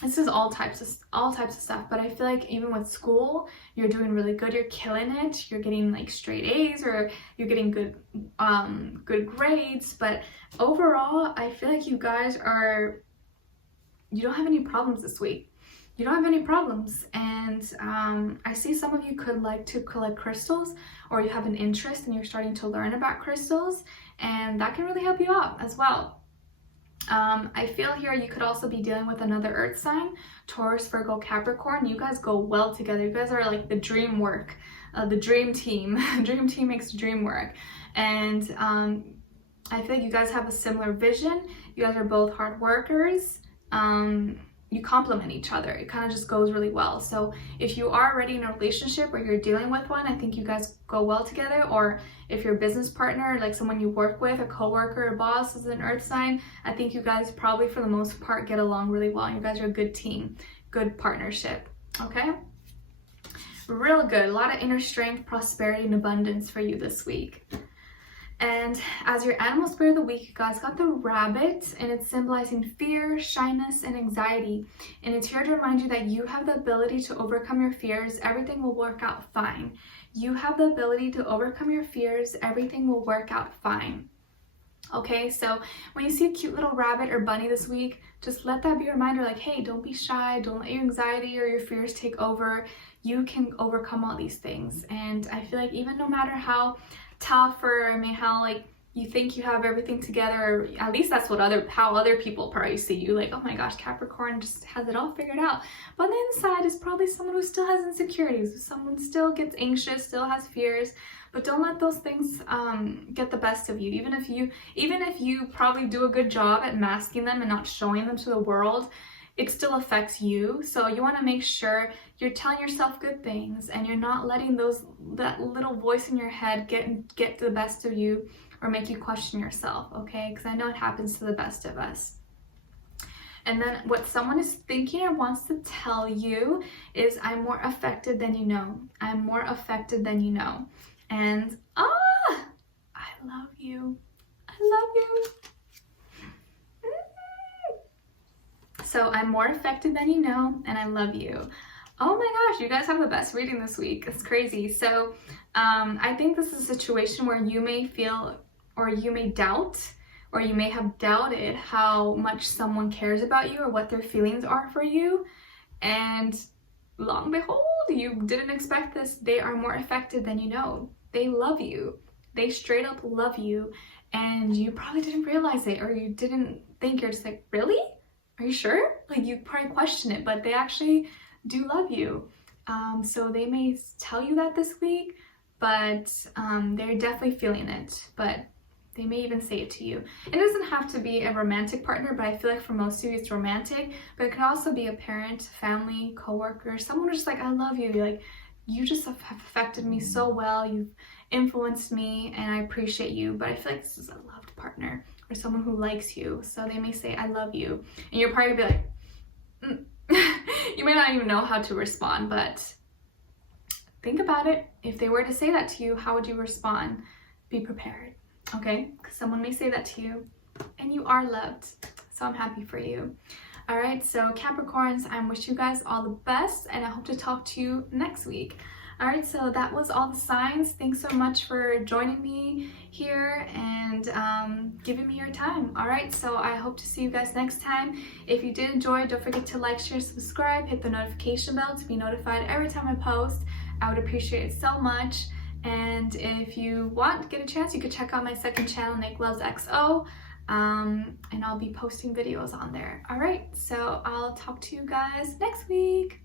This is all types of stuff, but I feel like even with school, you're doing really good. You're killing it. You're getting like straight A's, or you're getting good grades. But overall, I feel like you don't have any problems this week. You don't have any problems. And I see some of you could like to collect crystals, or you have an interest and you're starting to learn about crystals, and that can really help you out as well. I feel here you could also be dealing with another earth sign, Taurus, Virgo, Capricorn. You guys go well together. You guys are like the dream work, the dream team. Dream team makes the dream work. And I feel like you guys have a similar vision. You guys are both hard workers. You complement each other. It kind of just goes really well. So if you are already in a relationship, or you're dealing with one, I think you guys go well together. Or if your business partner, like someone you work with, a coworker, a boss, is an earth sign, I think you guys probably for the most part get along really well. You guys are a good team, good partnership. Okay? Real good. A lot of inner strength, prosperity, and abundance for you this week. And as your animal spirit of the week, you guys got the rabbit, and it's symbolizing fear, shyness, and anxiety. And it's here to remind you that you have the ability to overcome your fears. Everything will work out fine. You have the ability to overcome your fears. Everything will work out fine. Okay, so when you see a cute little rabbit or bunny this week, just let that be a reminder, like, hey, don't be shy. Don't let your anxiety or your fears take over. You can overcome all these things. And I feel like even no matter how tough, or how like you think you have everything together, or at least that's what how other people probably see you, like, oh my gosh, Capricorn just has it all figured out. But on the inside is probably someone who still has insecurities, someone still gets anxious, still has fears. But don't let those things get the best of you. Even if you probably do a good job at masking them and not showing them to the world, it still affects you. So you want to make sure you're telling yourself good things, and you're not letting that little voice in your head get the best of you, or make you question yourself, okay? Because I know it happens to the best of us. And then what someone is thinking or wants to tell you is, I'm more affected than you know. I'm more affected than you know. And I love you. I love you. So I'm more affected than you know, and I love you. Oh my gosh, you guys have the best reading this week. It's crazy. So I think this is a situation where you may feel, or you may doubt, or you may have doubted how much someone cares about you, or what their feelings are for you. And lo and behold, you didn't expect this. They are more affected than you know. They love you. They straight up love you. And you probably didn't realize it, or you didn't think. You're just like, really? Are you sure? Like, you probably question it, but they actually do love you. So they may tell you that this week, but they're definitely feeling it, but they may even say it to you. It doesn't have to be a romantic partner, but I feel like for most of you it's romantic, but it could also be a parent, family, coworker, someone who's just like, I love you. You're like, you just have affected me so well. You've influenced me and I appreciate you. But I feel like this is a loved partner or someone who likes you. So they may say, I love you. And you're probably gonna be like, you may not even know how to respond, but think about it. If they were to say that to you, how would you respond? Be prepared, okay? Because someone may say that to you and you are loved. So I'm happy for you. All right, so Capricorns, I wish you guys all the best and I hope to talk to you next week. All right, so that was all the signs. Thanks so much for joining me here and giving me your time. All right, so I hope to see you guys next time. If you did enjoy, don't forget to like, share, subscribe, hit the notification bell to be notified every time I post. I would appreciate it so much. And if you want, get a chance, you could check out my second channel, NicLoves XO. And I'll be posting videos on there. All right, so I'll talk to you guys next week.